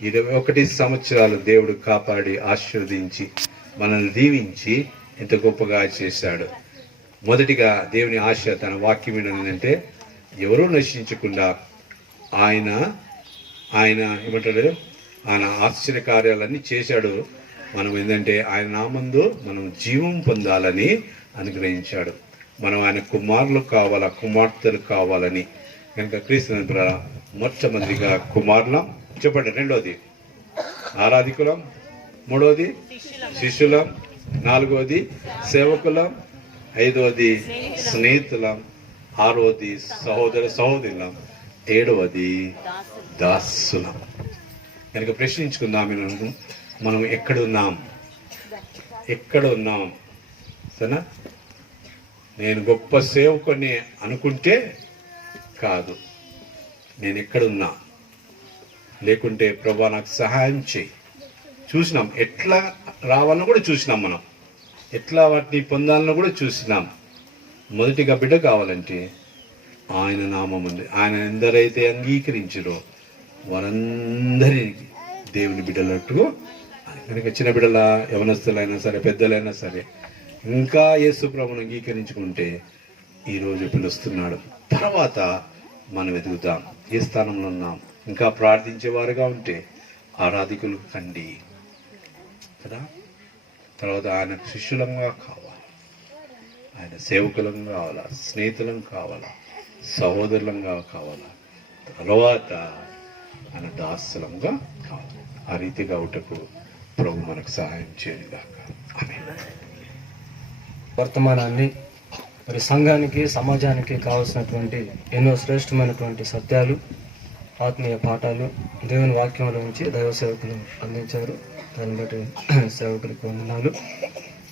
21 సంవత్సరాలు దేవుడు కాపాడి ఆశీర్వదించి మనల్ని దీవించి ఎంత గొప్పగా చేశాడు. మొదటిగా దేవుని ఆశ తన వాక్యం ఏంటంటే ఎవరూ నశించకుండా ఆయన ఏమంటాడు, ఆయన ఆశ్చర్య కార్యాలన్నీ చేశాడు. మనం ఏంటంటే ఆయన నామందు మనం జీవం పొందాలని అనుగ్రహించాడు. మనం ఆయన కుమారులు కావాలా, కుమార్తెలు కావాలని. కనుక క్రీస్తు మొట్టమొదటిగా కుమారులం చెప్పండి, 2వది ఆరాధికులం, 3వది శిష్యులం, 4వది సేవకులం, 5వది స్నేహితులం, 6వది సహోదరులం, 7వది దాసులం. కనుక ప్రశ్నించుకుందాం, మనం ఎక్కడున్నాం సరేనా? నేను గొప్ప సేవకుని అనుకుంటే కాదు, నేను ఎక్కడున్నా, లేకుంటే ప్రభా నాకు సహాయం చేయి. చూసినాం ఎట్లా రావాలని కూడా చూసినాం, మనం ఎట్లా వాటిని పొందాలని కూడా చూసినాం. మొదటిగా బిడ్డ కావాలంటే ఆయన నామం ఉంది. ఆయన ఎందరైతే అంగీకరించారో వారందరికీ దేవుని బిడ్డలట్టుగా, కనుక చిన్న బిడ్డల యవనస్తులైనా సరే, పెద్దలైనా సరే, ఇంకా యేసు ప్రభువును అంగీకరించుకుంటే ఈరోజు పిలుస్తున్నాడు. తర్వాత మనం ఎదుగుతాం, ఏ స్థానంలో ఉన్నాం. ఇంకా ప్రార్థించేవారుగా ఉంటే ఆరాధికులు కండి కదా. తర్వాత ఆయన శిష్యులంగా కావాలి, ఆయన సేవకులంగా కావాలా, స్నేహితులం కావాలా, సహోదరులంగా కావాలా, తర్వాత ఆయన దాసులంగా కావాలి. ఆ రీతిగా ఒకటకు ప్రభు మనకు సహాయం చేయగాక. ఆమేన్. వర్తమానాన్ని మరి సంఘానికి, సమాజానికి కావాల్సినటువంటి ఎన్నో శ్రేష్టమైనటువంటి సత్యాలు, ఆత్మీయ పాఠాలు దేవుని వాక్యంలో ఉంచి దైవ సేవకులు అందించారు. దాన్ని బట్టి సేవకులకు వందనాలు.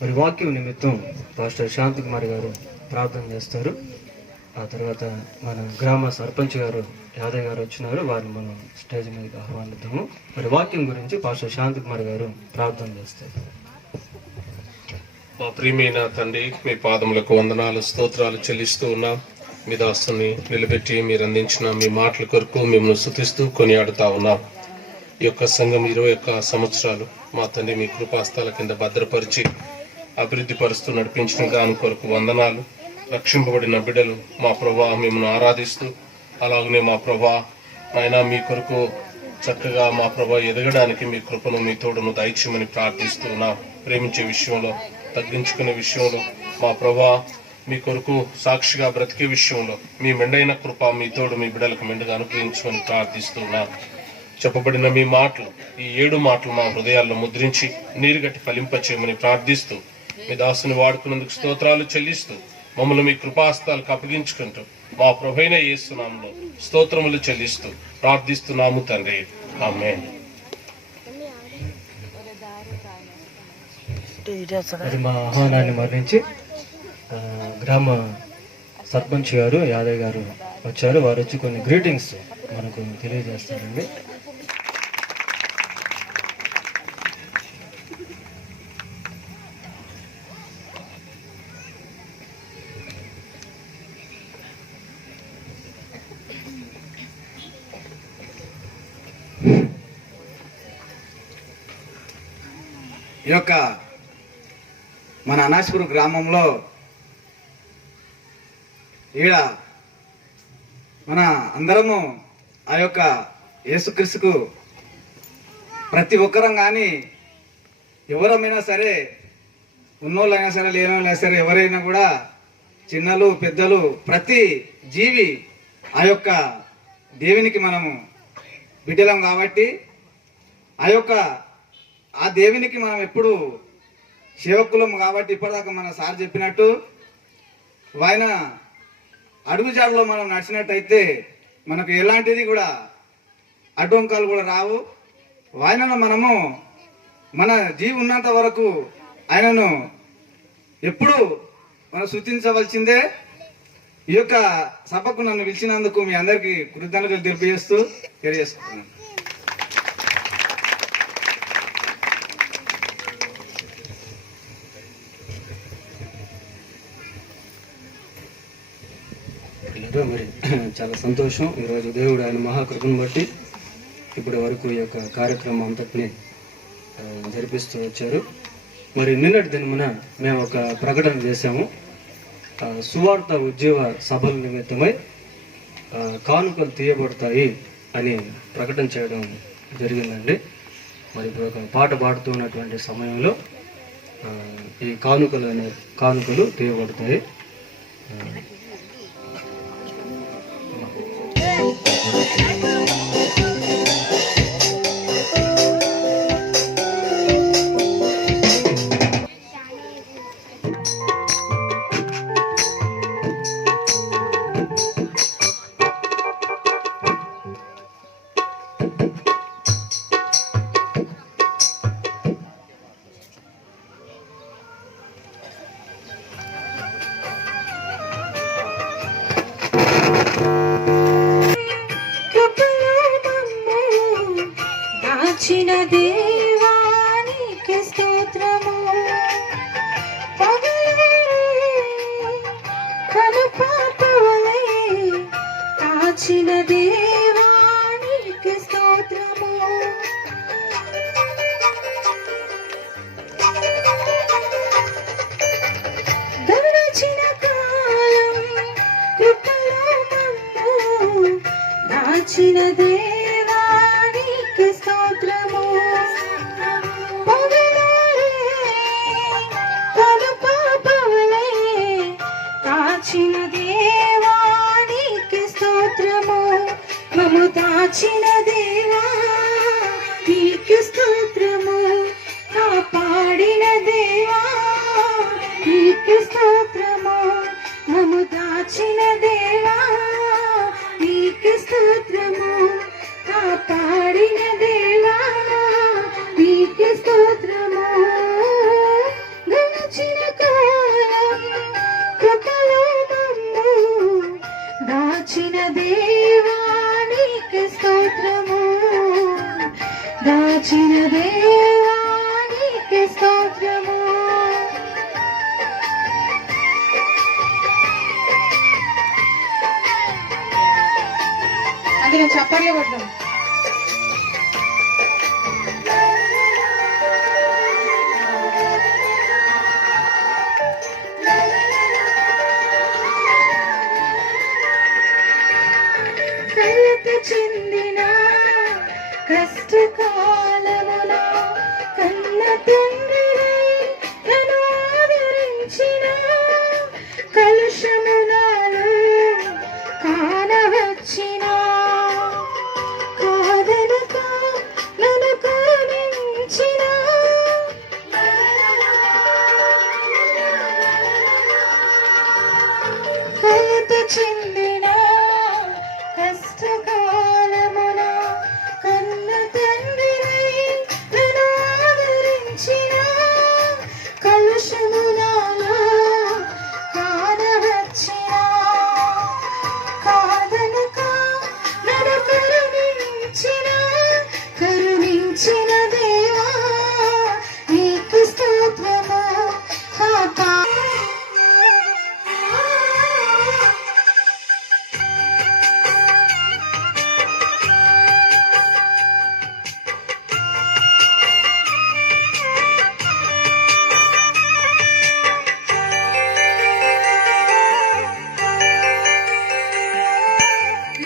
మరి వాక్యం నిమిత్తం పాస్టర్ శాంతి కుమార్ గారు ప్రార్థన చేస్తారు. ఆ తర్వాత మన గ్రామ సర్పంచ్ గారు యాదవ్ గారు వచ్చినారు, వారిని మనం స్టేజ్ మీదకి ఆహ్వానిద్దాము. మరి వాక్యం గురించి పాస్టర్ శాంతి కుమార్ గారు ప్రార్థన చేస్తారు. మా ప్రియమైన తండ్రి, మీ పాదములకు వందనాలు స్తోత్రాలు చెల్లిస్తూ ఉన్నాం. మీ దాస్తుని నిలబెట్టి మీరు అందించిన మీ మాటల కొరకు మిమ్మల్ని స్తుతిస్తూ కొనియాడుతా ఉన్నాం. ఈ యొక్క సంఘం 21 సంవత్సరాలు మా తండ్రి మీ కృపాస్తాల కింద భద్రపరిచి అభివృద్ధి పరుస్తూ నడిపించిన దాని కొరకు వందనాలు. రక్షింపబడిన బిడ్డలు మా ప్రభా మిమ్మల్ని ఆరాధిస్తూ, అలాగనే మా ప్రభా ఆయన మీ కొరకు చక్కగా మా ప్రభా ఎదగడానికి మీ కృపను మీ తోడును దయచేయమని ప్రార్థిస్తూ ఉన్నాం. ప్రేమించే విషయంలో, తగ్గించుకునే విషయంలో, మా ప్రభా మీ కొరకు సాక్షిగా బ్రతికే విషయంలో మీ మెండైన కృప మీ తోడు మీ బిడ్డలకు మెండుగా అనుగ్రహించమని ప్రార్థిస్తూ ఉన్నాం. చెప్పబడిన మీ మాటలు, ఈ 7 మాటలు మా హృదయాల్లో ముద్రించి నీరుగట్టి ఫలింపచేయమని ప్రార్థిస్తూ, మీ దాసుని వాడుకున్నందుకు స్తోత్రాలు చెల్లిస్తూ, మమ్మల్ని మీ కృపాస్తాలకు అప్పగించుకుంటూ మా ప్రభువైన యేసు నామములో స్తోత్రములు చెల్లిస్తూ ప్రార్థిస్తున్నాము తండ్రి. ఆమేన్. అది మా ఆహ్వానాన్ని మరణించి గ్రామ సర్పంచ్ గారు యాదవ్ గారు వచ్చారు. వారు వచ్చి కొన్ని గ్రీటింగ్స్ మనకు తెలియజేస్తారండి. ఈ యొక్క మన అనాసిపురం గ్రామంలో ఈడ మన అందరము ఆ యొక్క యేసుక్రీస్తుకు ప్రతి ఒక్కరం కానీ ఎవరమైనా సరే, ఉన్నోళ్ళైనా సరే లేనోళ్ళైనా సరే, ఎవరైనా కూడా చిన్నలు పెద్దలు ప్రతి జీవి ఆ యొక్క దేవునికి మనము బిడ్డలం కాబట్టి ఆ దేవునికి మనం ఎప్పుడు సేవకులం కాబట్టి ఇప్పటిదాకా మన సార్ చెప్పినట్టు ఆయన అడుగుజాడలో మనం నడిచినట్టయితే మనకు ఎలాంటిది కూడా అడ్డంకాలు కూడా రావు. ఆయనను మనము మన జీవి ఉన్నంత వరకు ఆయనను ఎప్పుడు మనం స్తుతించవలసిందే. ఈ యొక్క సభకు నన్ను పిలిచినందుకు మీ అందరికీ కృతజ్ఞతలు తెలియజేస్తున్నాను. మరి చాలా సంతోషం. ఈరోజు దేవుడు ఆయన మహాకృపను బట్టి ఇప్పటి వరకు ఈ యొక్క కార్యక్రమం అంతటిని జరిపిస్తూ వచ్చారు. మరి నిన్నటి దినమున మేము ఒక ప్రకటన చేశాము. సువార్త ఉద్యోగ సభల నిమిత్తమై కానుకలు తీయబడతాయి అని ప్రకటన చేయడం జరిగిందండి. మరి ఇప్పుడు ఒక పాట పాడుతున్నటువంటి సమయంలో ఈ కానుకలు తీయబడతాయి. దాచిన దేవానికి స్తోత్రము, కనుపాపవలే దాచిన దేవానికి స్తోత్రము. గడచిన కాలం కృపలో మమ్ము దాచిన దేవానికి స్తోత్రము. కనుపాపవలే దాచిన దేవానికి స్తోత్రము. మమ్ము దాచిన దేవా నీకు స్తోత్రము. కాపాడిన దేవా నీకు స్తోత్రము. మమ్ము దాచిన దేవా నీకు స్తోత్రము. కాపాడిన దేవా నీకు స్తోత్రము. గడచిన కాలం కృపలో మమ్ము కాచిన దేవా నీకే స్తోత్రము. అందుకే చప్పట్లు కొట్టడం. చెందిన కష్టకాలమున కన్న తండ్రి నన్ను ఆదరించిన కలుషమునాలు కానవచ్చిన కాదనక నన్ను కరుణించిన కలత చెందిన కష్టకాలమున కన్న తండ్రి నన్ను ఆదరించిన కలుషమునాలో కానవచ్చిన కాదనక నన్ను కరుణించిన దేవా నీకు స్తోత్రము.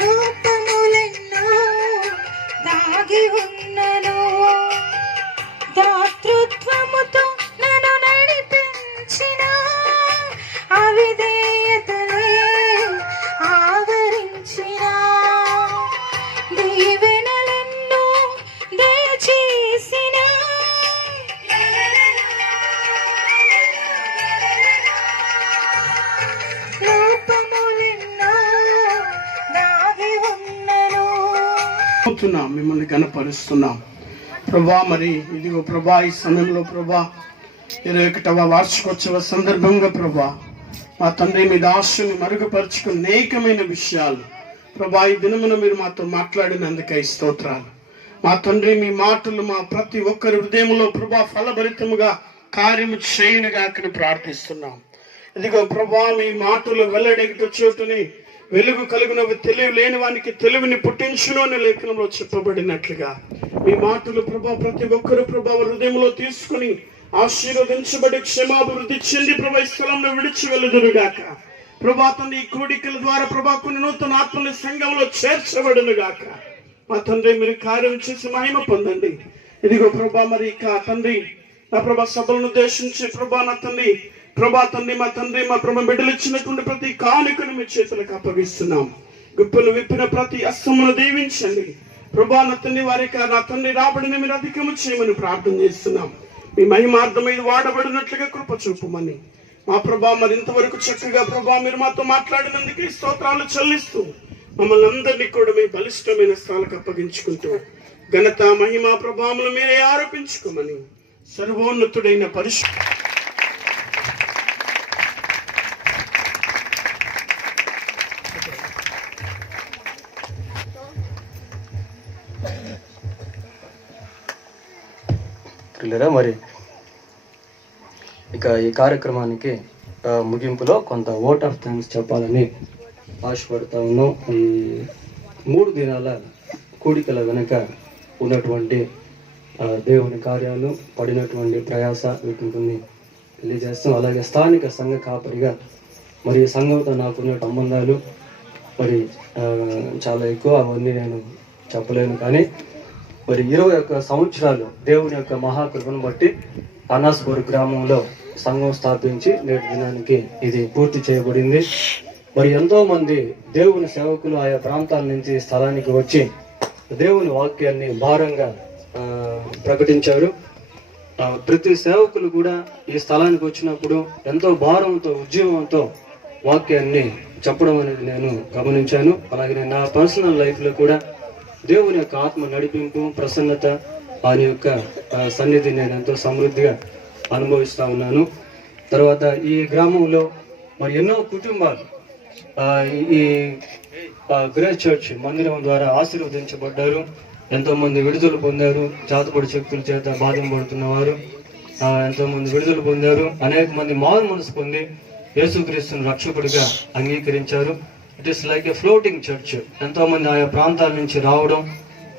లోపములెన్నో దాగి ఉన్నను దాతృత్వముతో నన్ను నడిపించిన అవిధేయతలే ఆదరించిన దీవెనలెన్నో దయచేసిన లోపములెన్నో దాగి ఉన్నను. మిమ్మల్ని కనపరుస్తున్నాం ప్రభా. మరి ఇదిగో ప్రభా, ఈ సమయంలో ప్రభా 21వ వార్షికోత్సవ సందర్భంగా ప్రభా మా తండ్రి మీ దాసుని మరుగుపరుచుకుని అనేకమైన విషయాలు ప్రభా ఈ దినమున మీరు మాతో మాట్లాడినందుకై స్తోత్రాలు. మా తండ్రి మీ మాటలు మా ప్రతి ఒక్కరి హృదయంలో ప్రభా ఫలభరితముగా కార్యము చేయనుగాకని ప్రార్థిస్తున్నాం. ఇదిగో ప్రభా మీ మాటలు వెల్లడెగట చోటుని వెలుగు కలుగునవి తెలివి లేని వానికి తెలివిని పుట్టించును అనే లేఖనంలో చెప్పబడినట్లుగా మీ మాటలు ప్రభా ప్రతి ఒక్కరు ప్రభా హృదయంలో తీసుకుని ఆశీర్వదించబడి క్షమాభివృద్ధి చెంది ప్రభా ఈ స్థలంలో విడిచి వెళ్ళుదురుగాక. ప్రభా తండ్రి ఈ కోడికల ద్వారా ప్రభా కొన్ని నూతన ఆత్మని సంఘంలో చేర్చబడును గాక. మా తండ్రి మీరు కార్యం చేసి మహిమ పొందండి. ఇదిగో ప్రభా మరి ఇక తండ్రి నా ప్రభా సభలను ఉద్దేశించి ప్రభా నా తండ్రి ప్రభా తండ్రి మా తండ్రి మా ప్రభా బిడ్డలు ఇచ్చినటువంటి ప్రతి కానుకను మీ చేతులకు అప్పగిస్తున్నాం. గుప్పలు విప్పిన ప్రతి అస్తమును దీవించండి ప్రభా. నా తండ్రి వారికి నా తండ్రి రాబడిని మీరు అధికము చేయమని ప్రార్థన చేస్తున్నాం. మీ మహిమార్థమై వాడబడినట్లుగా కృప చూపమని మా ప్రభా మరి ఇంతవరకు చక్కగా ప్రభా మీరు మాతో మాట్లాడినందుకు స్తోత్రాలు చెల్లిస్తూ మమ్మల్ని అందరినీ కూడా మీ బలిష్టమైన స్థాలకు అప్పగించుకుంటూ ఘనత మహిమ ప్రభావములు మీరే ఆరోపించుకోమని సర్వోన్నతుడైన పరిశుద్ధ మరి ఇక ఈ కార్యక్రమానికి ముగింపులో కొంత ఓట్ ఆఫ్ థ్యాంక్స్ చెప్పాలని ఆశపడతా ఉన్నాం. ఈ 3 దినాల కూడికల వెనుక ఉన్నటువంటి దేవుని కార్యాలు పడినటువంటి ప్రయాస వీటిని తెలియజేస్తాం. అలాగే స్థానిక సంఘ కాపరిగా మరి సంఘంతో నాకున్న సంబంధాలు మరి చాలా ఎక్కువ, అవన్నీ నేను చెప్పలేను. కానీ మరి 21 సంవత్సరాలు దేవుని యొక్క మహాకృపను బట్టి అనాస్పూర్ గ్రామంలో సంఘం స్థాపించి నేటి దినానికి ఇది పూర్తి చేయబడింది. మరి ఎంతో మంది దేవుని సేవకులు ఆయా ప్రాంతాల నుంచి స్థలానికి వచ్చి దేవుని వాక్యాన్ని భారంగా ప్రకటించారు. ప్రతి సేవకులు కూడా ఈ స్థలానికి వచ్చినప్పుడు ఎంతో భారంతో ఉద్యమంతో వాక్యాన్ని చెప్పడం అనేది నేను గమనించాను. అలాగే నా పర్సనల్ లైఫ్లో కూడా దేవుని యొక్క ఆత్మ నడిపింపు, ప్రసన్నత, ఆయన యొక్క సన్నిధి నేను ఎంతో సమృద్ధిగా అనుభవిస్తూ ఉన్నాను. తర్వాత ఈ గ్రామంలో మరి ఎన్నో కుటుంబాలు ఈ గ్రేట్ చర్చ్ మందిరం ద్వారా ఆశీర్వదించబడ్డారు. ఎంతో మంది విడుదల పొందారు. చేతబడి శక్తుల చేత బాధింపబడుతున్న వారు ఎంతో మంది విడుదల పొందారు. అనేక మంది మారు మనసు పొంది యేసుక్రీస్తును రక్షకుడిగా అంగీకరించారు. It is like a floating church. ఎంతో మంది ఆయా ప్రాంతాల నుంచి రావడం,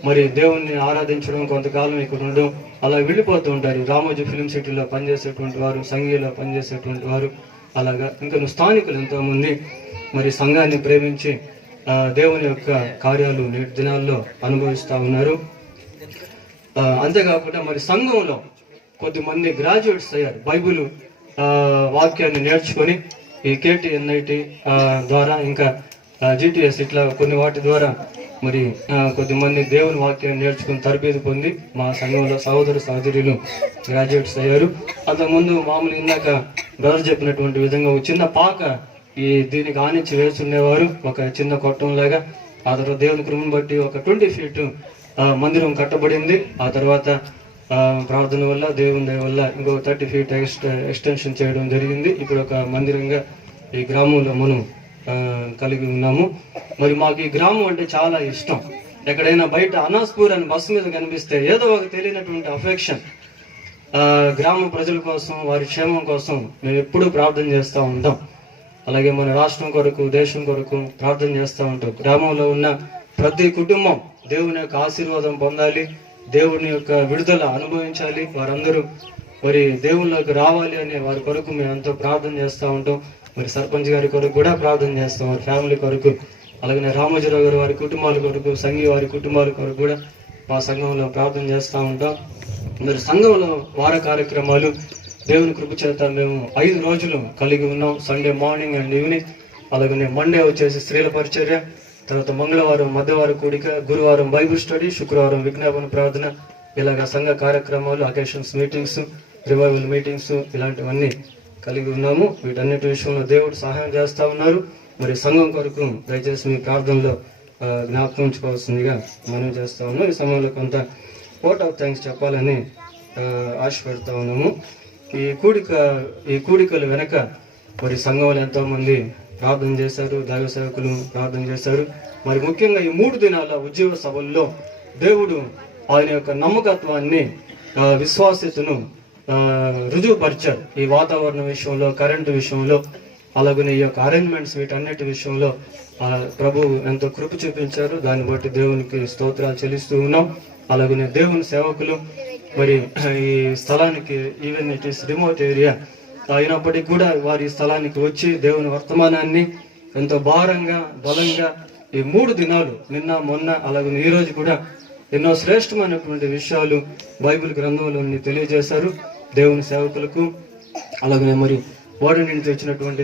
మరి దేవుణ్ణి ఆరాధించడం, కొంతకాలం ఇక్కడ ఉండడం, అలా వెళ్ళిపోతూ ఉంటారు. రామోజీ ఫిలిం సిటీలో పనిచేసేటువంటి వారు, సంఘీలో పనిచేసేటువంటి వారు, అలాగా ఇంకా స్థానికులు ఎంతోమంది మరి సంఘాన్ని ప్రేమించి దేవుని యొక్క కార్యాలు నేటి దినాల్లో అనుభవిస్తూ ఉన్నారు. అంతేకాకుండా మరి సంఘంలో కొద్దిమంది గ్రాడ్యుయేట్స్ అయ్యారు. బైబిల్ వాక్యాన్ని నేర్చుకొని ఈ KTNIT ద్వారా ఇంకా GTS ఇట్లా కొన్ని వాటి ద్వారా మరి కొద్దిమంది దేవుని వాక్యాన్ని నేర్చుకుని తరబేది పొంది మా సంఘంలో సహోదరు సహోదరులు గ్రాడ్యుయేట్స్ అయ్యారు. అంతకుముందు మామూలు ఇందాక బ్రదర్ చెప్పినటువంటి విధంగా ఒక చిన్న పాక దీనికి ఆనించి వేస్తుండేవారు, ఒక చిన్న కొట్టంలాగా. ఆ తర్వాత దేవుని కృపను బట్టి ఒక 20 feet మందిరం కట్టబడింది. ఆ తర్వాత ప్రార్థన వల్ల, దేవుని దయ వల్ల ఇంకో 30 feet ఎక్స్టెన్షన్ చేయడం జరిగింది. ఇప్పుడు ఒక మందిరంగా ఈ గ్రామంలో మనం కలిగి ఉన్నాము. మరి మాకు ఈ గ్రామం అంటే చాలా ఇష్టం. ఎక్కడైనా బయట అనాస్పూర్ అని బస్సు మీద కనిపిస్తే ఏదో ఒక తెలియనటువంటి అఫెక్షన్. గ్రామ ప్రజల కోసం, వారి క్షేమం కోసం మేము ఎప్పుడూ ప్రార్థన చేస్తూ ఉంటాం. అలాగే మన రాష్ట్రం కొరకు, దేశం కొరకు ప్రార్థన చేస్తూ ఉంటాం. గ్రామంలో ఉన్న ప్రతి కుటుంబం దేవుని యొక్క ఆశీర్వాదం పొందాలి, దేవుని యొక్క విడుదల అనుభవించాలి, వారందరూ మరి దేవుళ్ళకి రావాలి అనే వారి కొరకు మేము ఎంతో ప్రార్థన చేస్తూ ఉంటాం. మరి సర్పంచ్ గారి కొరకు కూడా ప్రార్థన చేస్తాం, వారి ఫ్యామిలీ కొరకు. అలాగే రామోజీరావు గారు వారి కుటుంబాల కొరకు, సంఘీ వారి కుటుంబాల కొరకు కూడా మా సంఘంలో ప్రార్థన చేస్తూ ఉంటాం. మరి సంఘంలో వార కార్యక్రమాలు దేవుని కృప చేత మేము 5 రోజులు కలిగి ఉన్నాం. సండే మార్నింగ్ అండ్ ఈవినింగ్, అలాగే మండే వచ్చేసి స్త్రీల పరిచర్య, తర్వాత మంగళవారం మధ్యవారం కూడిక, గురువారం బైబిల్ స్టడీ, శుక్రవారం విజ్ఞాపన ప్రార్థన, ఇలాగ సంఘ కార్యక్రమాలు, అకేషన్స్ మీటింగ్స్, రివైవల్ మీటింగ్స్ ఇలాంటివన్నీ కలిగి ఉన్నాము. వీటన్నిటి విషయంలో దేవుడు సహాయం చేస్తూ ఉన్నారు. మరి సంఘం కొరకు దయచేసి మీ ప్రార్థనలో జ్ఞాపకం ఉంచుకోవాల్సిందిగా మనం చేస్తూ ఉన్నాం. ఈ సమయంలో కొంత ఓట్ ఆఫ్ థ్యాంక్స్ చెప్పాలని ఆశపడుతూ ఉన్నాము. ఈ కూడికల వెనక మరి సంఘంలో ఎంతో మంది ప్రార్థన చేశారు, దైవ సేవకులు ప్రార్థన చేశారు. మరి ముఖ్యంగా ఈ 3 దినాల ఉద్యోగ సభల్లో దేవుడు ఆయన యొక్క నమ్మకత్వాన్ని, విశ్వాస్యతను రుజువుపరిచారు. ఈ వాతావరణ విషయంలో, కరెంటు విషయంలో, అలాగే ఈ యొక్క అరేంజ్మెంట్స్ వీటన్నిటి విషయంలో ప్రభు ఎంతో కృప చూపించారు. దాన్ని బట్టి దేవునికి స్తోత్రాలు చెల్లిస్తూ ఉన్నాం. అలాగే దేవుని సేవకులు మరి ఈ స్థలానికి, even it is remote area అయినప్పటికీ కూడా వారి స్థలానికి వచ్చి దేవుని వర్తమానాన్ని ఎంతో భారంగా, బలంగా ఈ 3 దినాలు, నిన్న మొన్న అలాగే ఈ రోజు కూడా ఎన్నో శ్రేష్టమైనటువంటి విషయాలు బైబిల్ గ్రంథంలో తెలియజేశారు దేవుని సేవకులకు. అలాగే మరి వారి నుంచి వచ్చినటువంటి